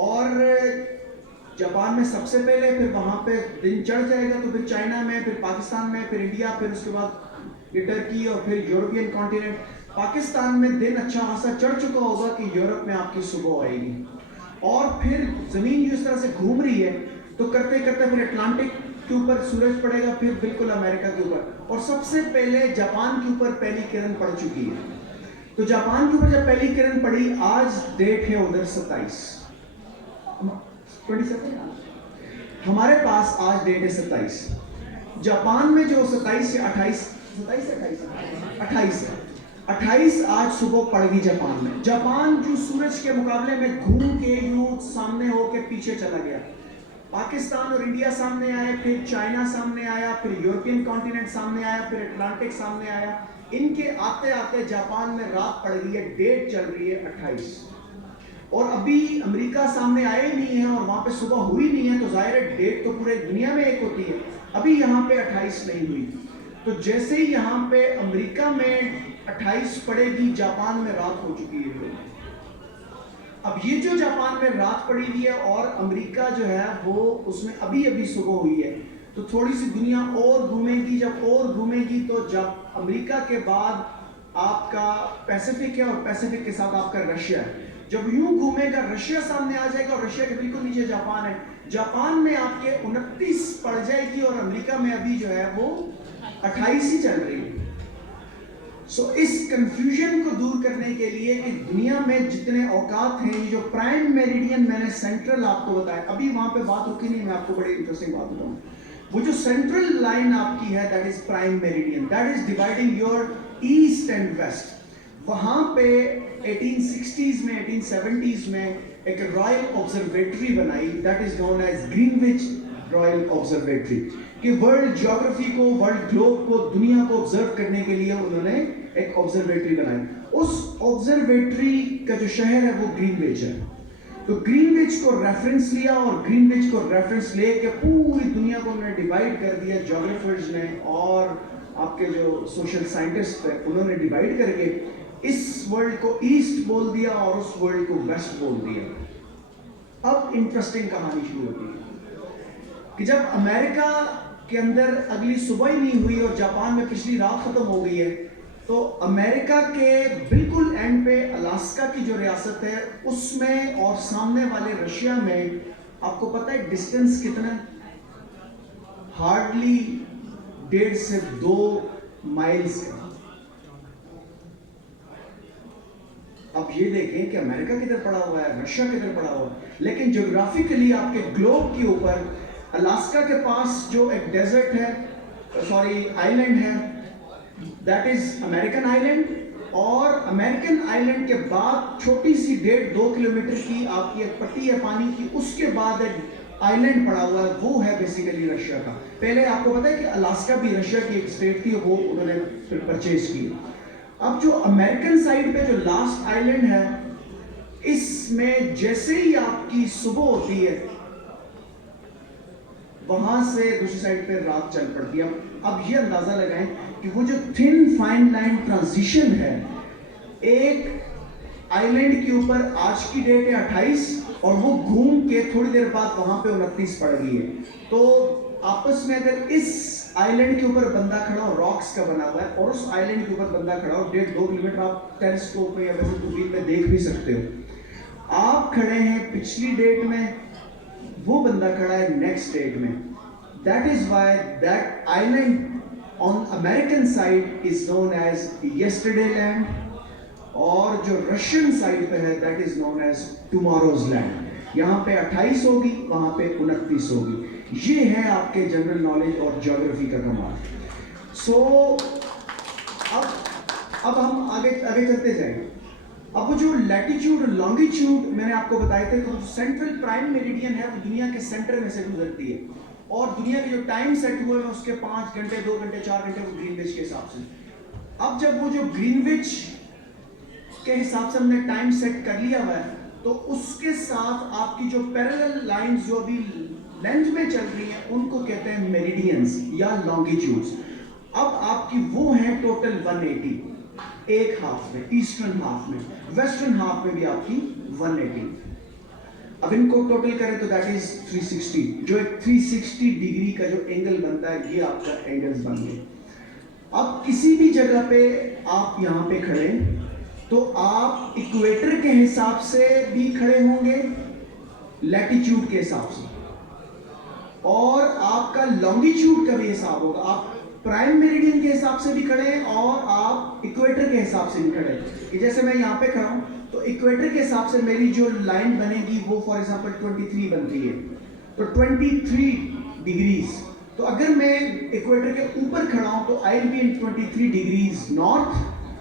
اور جاپان میں سب سے پہلے، پھر وہاں پہ دن چڑھ جائے گا تو پھر چائنا میں، پھر پاکستان میں، پھر انڈیا، پھر اس کے بعد یہ ٹرکی اور پھر یورپین کانٹیننٹ۔ پاکستان میں دن اچھا خاصا چڑھ چکا ہوگا کہ یورپ میں آپ کی صبح آئے گی، اور پھر زمین جو اس طرح سے گھوم رہی ہے تو کرتے کرتے پھر اٹلانٹک کے اوپر سورج پڑے گا، پھر بالکل امریکہ کے اوپر، اور سب سے پہلے جاپان کے اوپر پہلی کرن پڑ چکی ہے۔ تو جاپان کے اوپر جب پہلی کرن پڑی، آج ڈیٹ ہے ادھر 27، ہمارے پاس آج ڈیٹ ہے 27۔ جاپان میں جو 27 یا 28 آج صبح پڑ گئی جاپان میں۔ جاپان جو سورج کے مقابلے میں گھوم کے یوں سامنے ہو کے پیچھے چلا گیا، پاکستان اور انڈیا سامنے آئے، پھر چائنا سامنے آیا، پھر یورپین کانٹیننٹ سامنے آیا، پھر اٹلانٹک سامنے آیا۔ ان کے آتے آتے جاپان میں رات پڑ گئی ہے، ڈیٹ چل رہی ہے 28، اور ابھی امریکہ سامنے آئے ہی نہیں ہے اور وہاں پہ صبح ہوئی نہیں ہے، تو ظاہر ہے ڈیٹ تو پورے دنیا میں ایک ہوتی ہے، ابھی یہاں پہ 28 نہیں ہوئی۔ تو جیسے ہی یہاں پہ امریکہ میں 28 پڑے گی، جاپان میں رات ہو چکی ہے۔ اب یہ جو جاپان میں رات پڑی ہوئی ہے اور امریکہ جو ہے وہ اس میں ابھی ابھی صبح ہوئی ہے، تو تھوڑی سی دنیا اور گھومے گی۔ جب اور گھومے گی تو جب امریکہ کے بعد آپ کا پیسیفک ہے، اور پیسیفک کے ساتھ آپ کا رشیا ہے۔ جب یوں گھومے گا، رشیا سامنے آ جائے گا، اور رشیا کے بالکل نیچے جاپان ہے۔ جاپان میں آپ کے 29 پڑ جائے گی، اور امریکہ میں ابھی جو ہے وہ 28 ہی چل رہی ہے۔ سو اس کنفیوژن کو دور کرنے کے لیے کہ دنیا میں جتنے اوقات ہیں، یہ جو پرائم میریڈین میں نے سینٹرل آپ کو بتایا، ابھی وہاں پہ بات رکی نہیں، میں آپ کو بڑی انٹرسٹنگ بات بتاؤں۔ وہ جو سینٹرل لائن آپ کی ہے، that is prime meridian, that is dividing your east and west. وہاں پہ 1860s میں 1870s میں ایک رائل آبزرویٹری بنائی، that is known as Greenwich royal observatory, کہ ورلڈ جیوگرافی کو، ورلڈ گلوب کو، دنیا کو آبزرو کرنے کے لیے انہوں نے ایک آبزرویٹری بنائی۔ اس آبزرویٹری کا جو شہر ہے وہ گرین وچ ہے۔ تو گرین وچ کو ریفرنس لیا، اور گرین وچ کو ریفرنس لے کے پوری دنیا کو انہوں نے ڈیوائیڈ کر دیا، جیوگرافرز نے اور آپ کے جو سوشل سائنٹسٹ ہیں انہوں نے ڈیوائیڈ کر کے اس ورلڈ کو ایسٹ بول دیا اور اس ورلڈ کو ویسٹ بول دیا۔ اب انٹرسٹنگ کہانی شروع ہوتی ہے کہ جب امریکہ کے اندر اگلی صبح ہی نہیں ہوئی اور جاپان میں پچھلی رات ختم ہو گئی ہے، تو امریکہ کے بالکل اینڈ پہ الاسکا کی جو ریاست ہے اس میں اور سامنے والے رشیا میں آپ کو پتہ ہے ڈسٹنس کتنا؟ ہارڈلی 1.5 سے 2 مائلز کا۔ اب یہ دیکھیں کہ امریکہ کدھر پڑا ہوا ہے، رشیا کدھر پڑا ہوا ہے، لیکن جغرافیکلی آپ کے گلوب کے اوپر الاسکا کے پاس جو ایک ڈیزرٹ ہے، سوری آئیلینڈ ہے، دیٹ از امریکن آئیلینڈ، اور امریکن آئیلینڈ کے بعد چھوٹی سی 1.5-2 کلومیٹر کی آپ کی ایک پٹی ہے پانی کی، اس کے بعد ایک آئیلینڈ پڑا ہوا ہے، وہ ہے بیسیکلی رشیا کا۔ پہلے آپ کو پتا ہے کہ الاسکا بھی رشیا کی ایک اسٹیٹ تھی، وہ انہوں نے پھر پرچیز کی۔ اب جو امریکن سائڈ پہ جو لاسٹ آئیلینڈ ہے، اس میں جیسے ہی آپ کی صبح ہوتی ہے وہاں سے دوسری سائڈ پہ رات چل پڑتی ہے۔ اب یہ اندازہ لگائیں کہ وہ جو تھن فائن لائن ٹرانزیشن ہے، ایک آئیلینڈ کے اوپر آج کی ڈیٹ ہے 28 اور وہ گھوم کے تھوڑی دیر بعد وہاں پہ 29 پڑ گئی ہے، تو آپس میں اگر اس آئیلینڈ کے اوپر بندہ کھڑا ہو، راکس کا بنا ہوا ہے، اور اس آئیلینڈ کے اوپر بندہ کھڑا ہو 1.5-2 کلومیٹر آپ ٹیلیسکوپ میں یا ویسے دوربین میں دیکھ بھی سکتے ہو۔ آپ کھڑے ہیں پچھلی ڈیٹ میں، وہ بندہ کھڑا ہے نیکسٹ ڈیٹ میں۔ That is why that island on American side is known as yesterday land, اور جو رشین سائڈ پہ ہے that is known as tomorrow's land۔ یہاں پہ 28 ہوگی، وہاں پہ 29 ہوگی۔ یہ ہے آپ کے جنرل نالج اور جیوگرافی کا کمال۔ سو اب ہم آگے چلتے جائیں۔ اب وہ جو لیٹیچیوڈ اور لانگیچیوڈ میں نے آپ کو بتائے تھے کہ سینٹرل پرائم میریڈین ہے، وہ دنیا کے سینٹر میں سے گزرتی ہے، اور دنیا کے جو ٹائم سیٹ ہوئے ہیں اس کے 5 گھنٹے 2 گھنٹے 4 گھنٹے وہ گرین وچ کے حساب سے۔ اب جب وہ جو گرین وچ کے حساب سے ہم نے ٹائم سیٹ کر لیا ہوا ہے، تو اس کے ساتھ آپ کی جو پیرلل لائنز جو ابھی لینتھ میں چل رہی ہیں ان کو کہتے ہیں میریڈینز یا لانگیچیوڈز۔ اب آپ کی وہ ہیں ٹوٹل 180، ایک ہاف میں، ایسٹرن ہاف میں، ویسٹرن ہاف میں بھی آپ کی 180۔ اب ان کو ٹوٹل کریں تو دیٹ از 360, جو ایک 360 ڈگری کا جو اینگل بنتا ہے یہ آپ کا اینگلز بن گئے. اب کسی بھی جگہ پہ آپ یہاں پہ کھڑے تو آپ ایکویٹر کے حساب سے بھی کھڑے ہوں گے, لیٹیچیوڈ کے حساب سے, اور آپ کا لانگیچیوڈ کا بھی حساب ہوگا. آپ پرائم میریڈین کے حساب سے بھی کھڑے ہیں اور آپ ایکویٹر کے حساب سے بھی کھڑے ہیں. کہ جیسے میں یہاں پہ کھڑا ہوں تو ایکویٹر کے حساب سے میری جو لائن بنے گی وہ فار ایگزامپل 23 بنتی ہے, تو 23 ڈگریز. تو اگر میں ایکویٹر کے اوپر کھڑا ہوں تو I will be in 23 degrees north,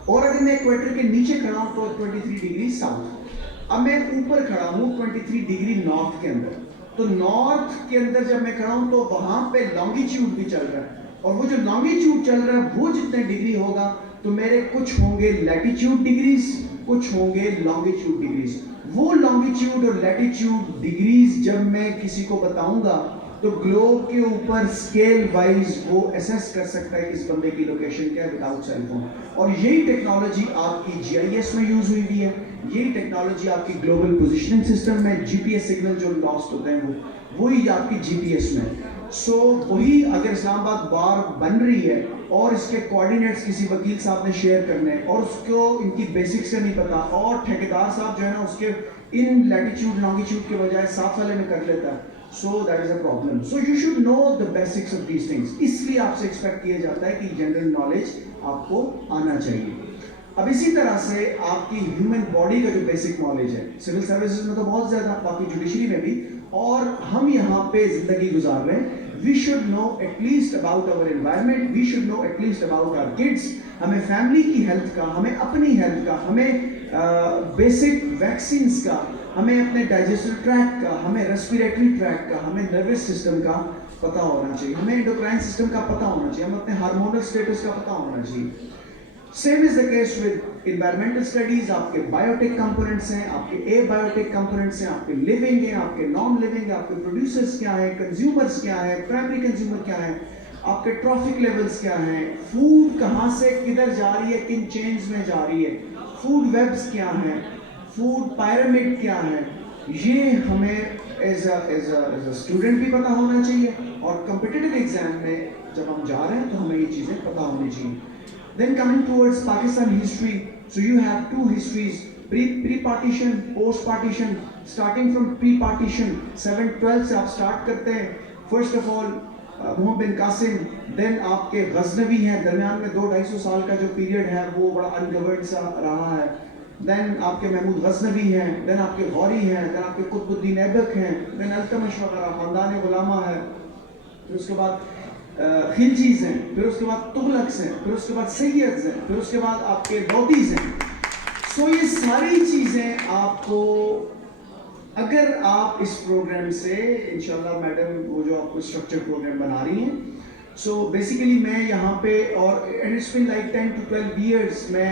اور اگر میں ایکویٹر کے نیچے کھڑا ہوں تو 23 ڈگریز ساؤتھ. اب میں اوپر کھڑا ہوں 23 ڈگری نارتھ کے اندر, تو نارتھ کے اندر جب میں کھڑا ہوں تو وہاں پہ لانگیچیوڈ بھی چل رہا ہے, اور وہ جو لانگیچیوڈ چل رہا ہے وہ جتنے ڈگری ہوگا تو میرے کچھ ہوں گے لیٹیچیوڈ ڈگریز, کچھ ہوں گے لانگیچیوڈ ڈگریز. وہ لانگیچیوڈ اور لیٹیچیوڈ ڈگریز جب میں کسی کو بتاؤں گا تو گلوب کے اوپر اسکیل وائز وہ ایسیس کر سکتا ہے کہ اس بندے کی لوکیشن کیا ہے وداؤٹ سیل فون. اور یہی ٹیکنالوجی آپ کی جی آئی ایس میں یوز ہوئی بھی ہے, یہی ٹیکنالوجی آپ کی گلوبل پوزیشننگ سسٹم میں جی پی ایس سگنل جو لاسٹ ہوتے ہیں وہی آپ کی جی پی ایس میں. سو وہی اگر اسلام آباد بار بن رہی ہے اور اس کے کوآرڈینیٹس کسی وکیل صاحب نے شیئر کرنے اور اس کو ان کی بیسکس کا نہیں پتا, اور ٹھیکیدار صاحب جو ہے نا اس کے ان لیٹیچیوڈ لانگیچیوڈ کے بجائے 7 والے میں کر لیتا ہے, so that is a problem. So you should know the basics of these things. اس لیے آپ سے ایکسپیکٹ کیا جاتا ہے کہ جنرل نالج آپ کو آنا چاہیے. اب اسی طرح سے آپ کی ہیومن باڈی کا جو بیسک نالج ہے سول سروسز میں تو بہت زیادہ, باقی جوڈیشری میں بھی, اور ہم یہاں پہ زندگی گزار رہے ہیں. We should know at least about our environment, we should know at least about our kids. ہمیں فیملی کی ہیلتھ کا, ہمیں اپنی ہیلتھ کا, ہمیں بیسک ویکسینز کا, ہمیں اپنے ڈائجسٹو ٹریک کا, ہمیں ریسپیریٹری ٹریک کا, ہمیں نروس سسٹم کا پتہ ہونا چاہیے, ہمیں انڈوکرائن سسٹم کا پتہ ہونا چاہیے, ہمیں اپنے ہارمونل اسٹیٹس کا پتہ ہونا چاہیے. Same is the case with environmental studies. آپ کے بایوٹیک کمپوننٹس ہیں, آپ کے اے بایوٹیک کمپوننٹس ہیں, آپ کے لیونگ ہیں, آپ کے نان لیونگ ہیں, آپ کے پروڈیوسرس کیا ہیں, کنزیومرس کیا ہیں, پرائمری کنزیومر کیا ہیں, آپ کے ٹرافک لیولز کیا ہیں, فوڈ کہاں سے کدھر جا رہی ہے, کن چینز میں جا رہی ہے, فوڈ ویبس کیا ہیں, فوڈ پیرامڈ کیا ہے, یہ ہمیں ایز اے اسٹوڈنٹ بھی پتہ ہونا چاہیے, اور کمپٹیٹیو ایگزام میں جب ہم جا رہے ہیں تو ہمیں یہ چیزیں پتہ ہونی چاہیے. Then coming towards Pakistan history, so you have two histories, pre-partition, post-partition. Starting from pre-partition, 712 سے آپ start کرتے ہیں. First of all, Muhammad bin Qasim, then آپ کے غزنوی ہیں, درمیان میں 200-250 سال کا جو پیریڈ ہے وہ بڑا ungoverned سا رہا ہے. then آپ کے محمود غزنوی ہیں, then آپ کے غوری ہیں, then آپ کے قطب الدین ایبک ہیں, then التمش وغیرہ, خاندان غلامہ ہے, پھر اس کے بعد خلجیز ہیں, پھر اس کے بعد تغلقس ہیں, پھر اس کے بعد سیدز ہیں, پھر اس کے بعد آپ کے لودھیز ہیں. سو یہ ساری چیزیں آپ کو, اگر آپ اس پروگرام سے انشاءاللہ میڈم وہ جو آپ کو اسٹرکچر پروگرام بنا رہی ہیں, سو بیسیکلی میں یہاں پہ, اور it's been like 10 to 12 years میں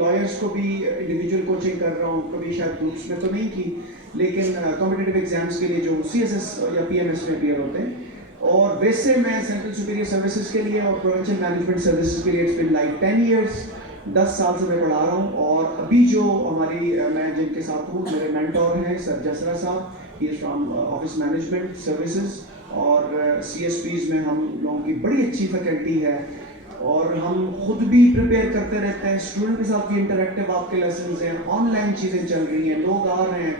لائرس کو بھی انڈیویجول کوچنگ کر رہا ہوں, کبھی شاید گروپس میں تو نہیں کی, لیکن کمپٹیٹیو ایگزامس کے لیے جو سی ایس ایس یا پی ایم ایس میں اپیئر ہوتے ہیں, اور ویسے میں سینٹرل سپیریئر سروسز کے لیے اور پروونشل مینجمنٹ سروسز کے لیے اٹس بین لائک 10 ایئرس, 10 سال سے میں پڑھا رہا ہوں. اور ابھی جو ہماری میں جن کے ساتھ ہوں, میرے مینٹور ہیں سر جسرا صاحب, he is from office management services, اور سی ایس پیز میں ہم لوگوں کی بڑی اچھی فیکلٹی ہے, اور ہم خود بھی پریپیئر کرتے رہتے ہیں. اسٹوڈنٹ کے ساتھ بھی انٹریکٹیو آپ کے لیسنز ہیں, آن لائن چیزیں چل رہی ہیں, لوگ آ رہے ہیں,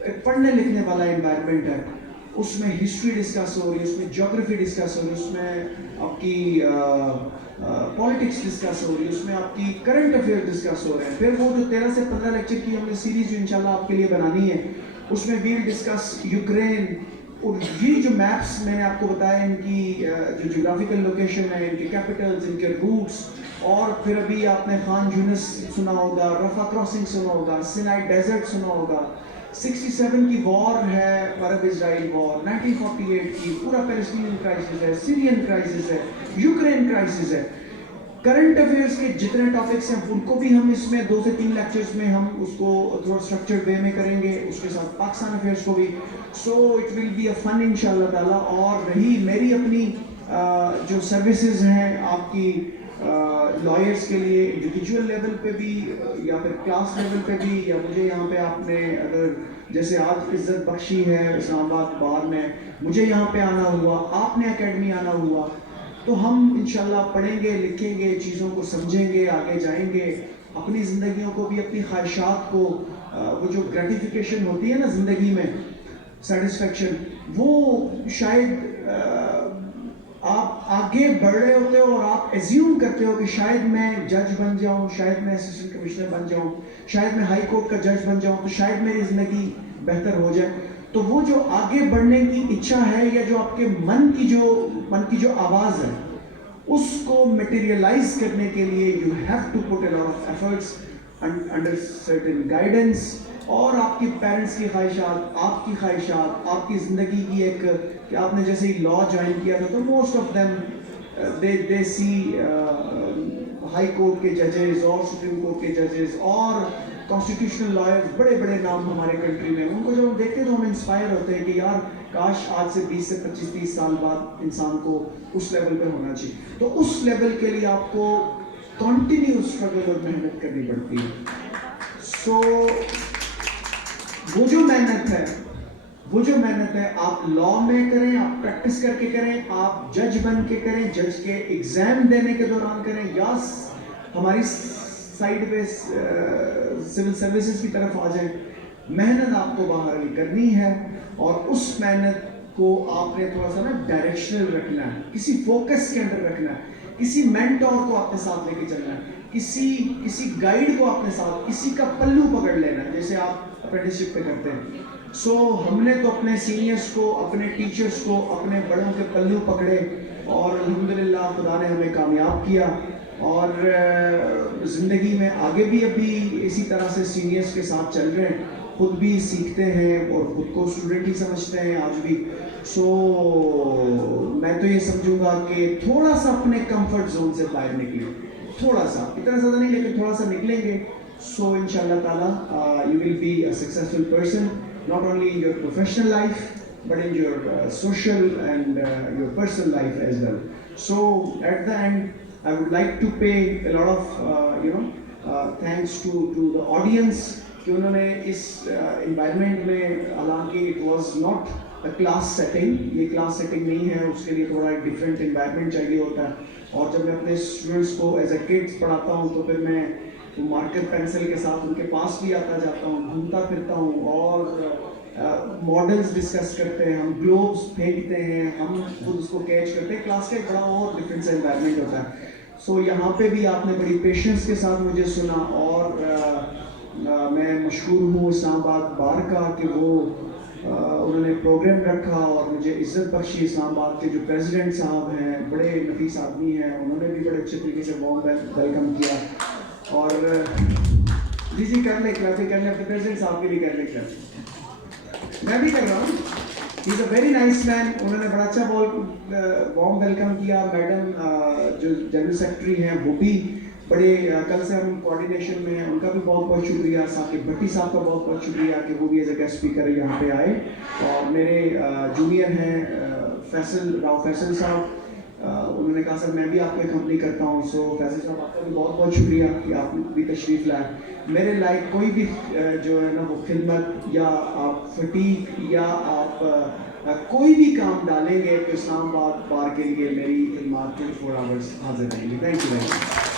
ایک پڑھنے لکھنے والا انوائرمنٹ ہے. اس میں ہسٹری ڈسکس ہو رہی ہے, اس میں جیوگرافی ڈسکس ہو رہی ہے, اس میں آپ کی پالیٹکس ڈسکس ہو رہی ہے, اس میں آپ کی کرنٹ افیئر ڈسکس ہو رہے ہیں. پھر وہ جو 13 سے 15 لیکچر کی ہم نے سیریز جو انشاءاللہ آپ کے لیے بنانی ہے, اس میں ویل ڈسکس یوکرین, اور یہ جو میپس میں نے آپ کو بتایا ان کی جو جیوگرافیکل لوکیشن ہے, ان کے کیپٹلز, ان کے روٹس, اور پھر ابھی آپ نے خان یونس سنا ہوگا, رفح کراسنگ سنا ہوگا, سینائی ڈیزرٹ سنا ہوگا, 67 کی وار ہے, عرب اسرائیل وار, 1948 کی پورا پیلسٹینین کرائسس ہے, سیرین کرائسس ہے, یوکرین کرائسس ہے. کرنٹ افیئرس کے جتنے ٹاپکس ہیں ان کو بھی ہم اس میں 2 سے 3 لیکچرز میں ہم اس کو تھوڑا اسٹرکچرڈ وے میں کریں گے, اس کے ساتھ پاکستان افیئرس کو بھی. سو اٹ ول بی اے فن انشاءاللہ تعالیٰ. اور رہی میری اپنی جو سروسز ہیں آپ کی لائرس کے لیے انڈیویجول لیول پہ بھی یا پھر کلاس لیول پہ بھی, یا مجھے یہاں پہ آپ نے اگر جیسے آج عزت بخشی ہے اسلام آباد بار میں, مجھے یہاں پہ آنا ہوا, آپ نے اکیڈمی آنا ہوا, تو ہم انشاءاللہ پڑھیں گے, لکھیں گے, چیزوں کو سمجھیں گے, آگے جائیں گے, اپنی زندگیوں کو بھی, اپنی خواہشات کو, وہ جو گریٹیفیکیشن ہوتی ہے نا زندگی میں, سیٹسفیکشن, وہ شاید آپ آگے بڑھ رہے ہوتے ہو اور آپ ایزیوم کرتے ہو کہ شاید میں جج بن جاؤں, شاید میں اسسٹنٹ کمشنر بن جاؤں, شاید میں ہائی کورٹ کا جج بن جاؤں, تو شاید میری زندگی بہتر ہو جائے. تو وہ جو آگے بڑھنے کی اچھا ہے, یا جو آپ کے من کی جو آواز ہے, اس کو میٹیریلائز کرنے کے لیے you have to put a lot of efforts under certain guidance, اور آپ کے پیرنٹس کی خواہشات, آپ کی خواہشات, آپ کی زندگی کی ایک, کہ آپ نے جیسے ہی لا جوائن کیا تھا, تو most of them they see high court کے ججز اور سپریم کورٹ کے ججز اور کانسٹیٹیوشنل لائرز, بڑے بڑے نام ہمارے کنٹری میں, ان کو جب ہم دیکھتے ہیں تو ہم انسپائر ہوتے ہیں کہ یار کاش آج سے 20 سے 25-30 سال بعد انسان کو اس لیول پہ ہونا چاہیے. تو اس لیول کے لیے آپ کو کنٹینیو اسٹرگل اور محنت کرنی پڑتی ہے. سو وہ جو محنت ہے آپ لا میں کریں, آپ پریکٹس کر کے کریں, آپ جج بن کے کریں, جج کے ایگزام دینے کے دوران کریں, یا ہماری سائڈ پہ سول سروسز کی طرف آ جائیں, محنت آپ کو باہر کرنی ہے. اور اس محنت کو آپ نے تھوڑا سا نا ڈائریکشنل رکھنا ہے, کسی فوکس کے اندر رکھنا ہے, کسی مینٹور کو اپنے ساتھ لے کے چلنا ہے, کسی گائیڈ کو اپنے ساتھ, کسی کا پلو پکڑ لینا ہے, جیسے آپ اپرینٹسشپ پہ کرتے ہیں. سو ہم نے تو اپنے سینئرس کو, اپنے ٹیچرس کو, اپنے بڑوں کے پلو پکڑے, اور الحمدللہ خدا نے ہمیں کامیاب کیا, اور زندگی میں آگے بھی ابھی اسی طرح سے سینئرس کے ساتھ چل رہے ہیں, خود بھی سیکھتے ہیں اور خود کو اسٹوڈنٹ ہی سمجھتے ہیں آج بھی. سو میں تو یہ سمجھوں گا کہ تھوڑا سا اپنے کمفرٹ زون سے باہر نکلیں, تھوڑا سا, اتنا زیادہ نہیں لیکن تھوڑا سا نکلیں گے. سو انشاءاللہ تعالیٰ you will be a successful person, not only in your professional life but in your social and your personal life as well. So at the end I would like to pay a lot of thanks to the audience کہ انہوں نے اس environment میں, حالانکہ it was not a class setting, یہ class setting نہیں ہے, اس کے لیے تھوڑا ایک ڈفرینٹ انوائرمنٹ چاہیے ہوتا ہے. اور جب میں اپنے اسٹوڈنٹس کو ایز اے کڈس پڑھاتا ہوں تو پھر میں مارکر پینسل کے ساتھ ان کے پاس بھی آتا جاتا ہوں, گھومتا پھرتا ہوں, اور ماڈلز ڈسکس کرتے ہیں, ہم گلوبس پھینکتے ہیں, ہم خود اس کو کیچ کرتے ہیں. کلاس کا ایک بڑا اور ڈفرینٹ سا انوائرمنٹ ہوتا ہے. سو یہاں پہ بھی آپ نے بڑی پیشنس کے ساتھ مجھے سنا, اور میں مشکور ہوں اسلام آباد بار کا کہ وہ انہوں نے پروگرام رکھا اور مجھے عزت بخشی. اسلام آباد کے جو پریزیڈنٹ صاحب ہیں, بڑے نفیس آدمی ہیں, انہوں نے بھی بڑے اچھے طریقے سے وارم ویلکم کیا. اور جی کر لیں کلاسیں, کر لیں, اپنے پریزیڈنٹ صاحب کے لیے کر لیں کلاسیں, میں بھی کر رہا ہوں. ہی از اے ویری نائس مین. انہوں نے بڑا اچھا وارم ویلکم کیا. میڈم جو جنرل سیکرٹری ہیں وہ بھی بڑے, کل سے ہم کوآرڈینیشن میں ہیں, ان کا بھی بہت بہت شکریہ. ثاقب بھٹی صاحب کا بہت بہت شکریہ کہ وہ بھی ایز اے گیسٹ اسپیکر یہاں پہ آئے. اور میرے جونیئر ہیں راؤ فیصل صاحب, انہوں نے کہا سر میں بھی آپ کی کمپنی کرتا ہوں. سو فیصل صاحب آپ کا بھی بہت بہت شکریہ کہ آپ بھی تشریف لائے. میرے لائق کوئی بھی جو ہے نا وہ خدمت, یا آپ فٹیک, یا آپ کوئی بھی کام ڈالیں گے تو اسلام آباد بار کے لیے میری خدمات 24 آورس حاضر رہیں گی. Thank you very much.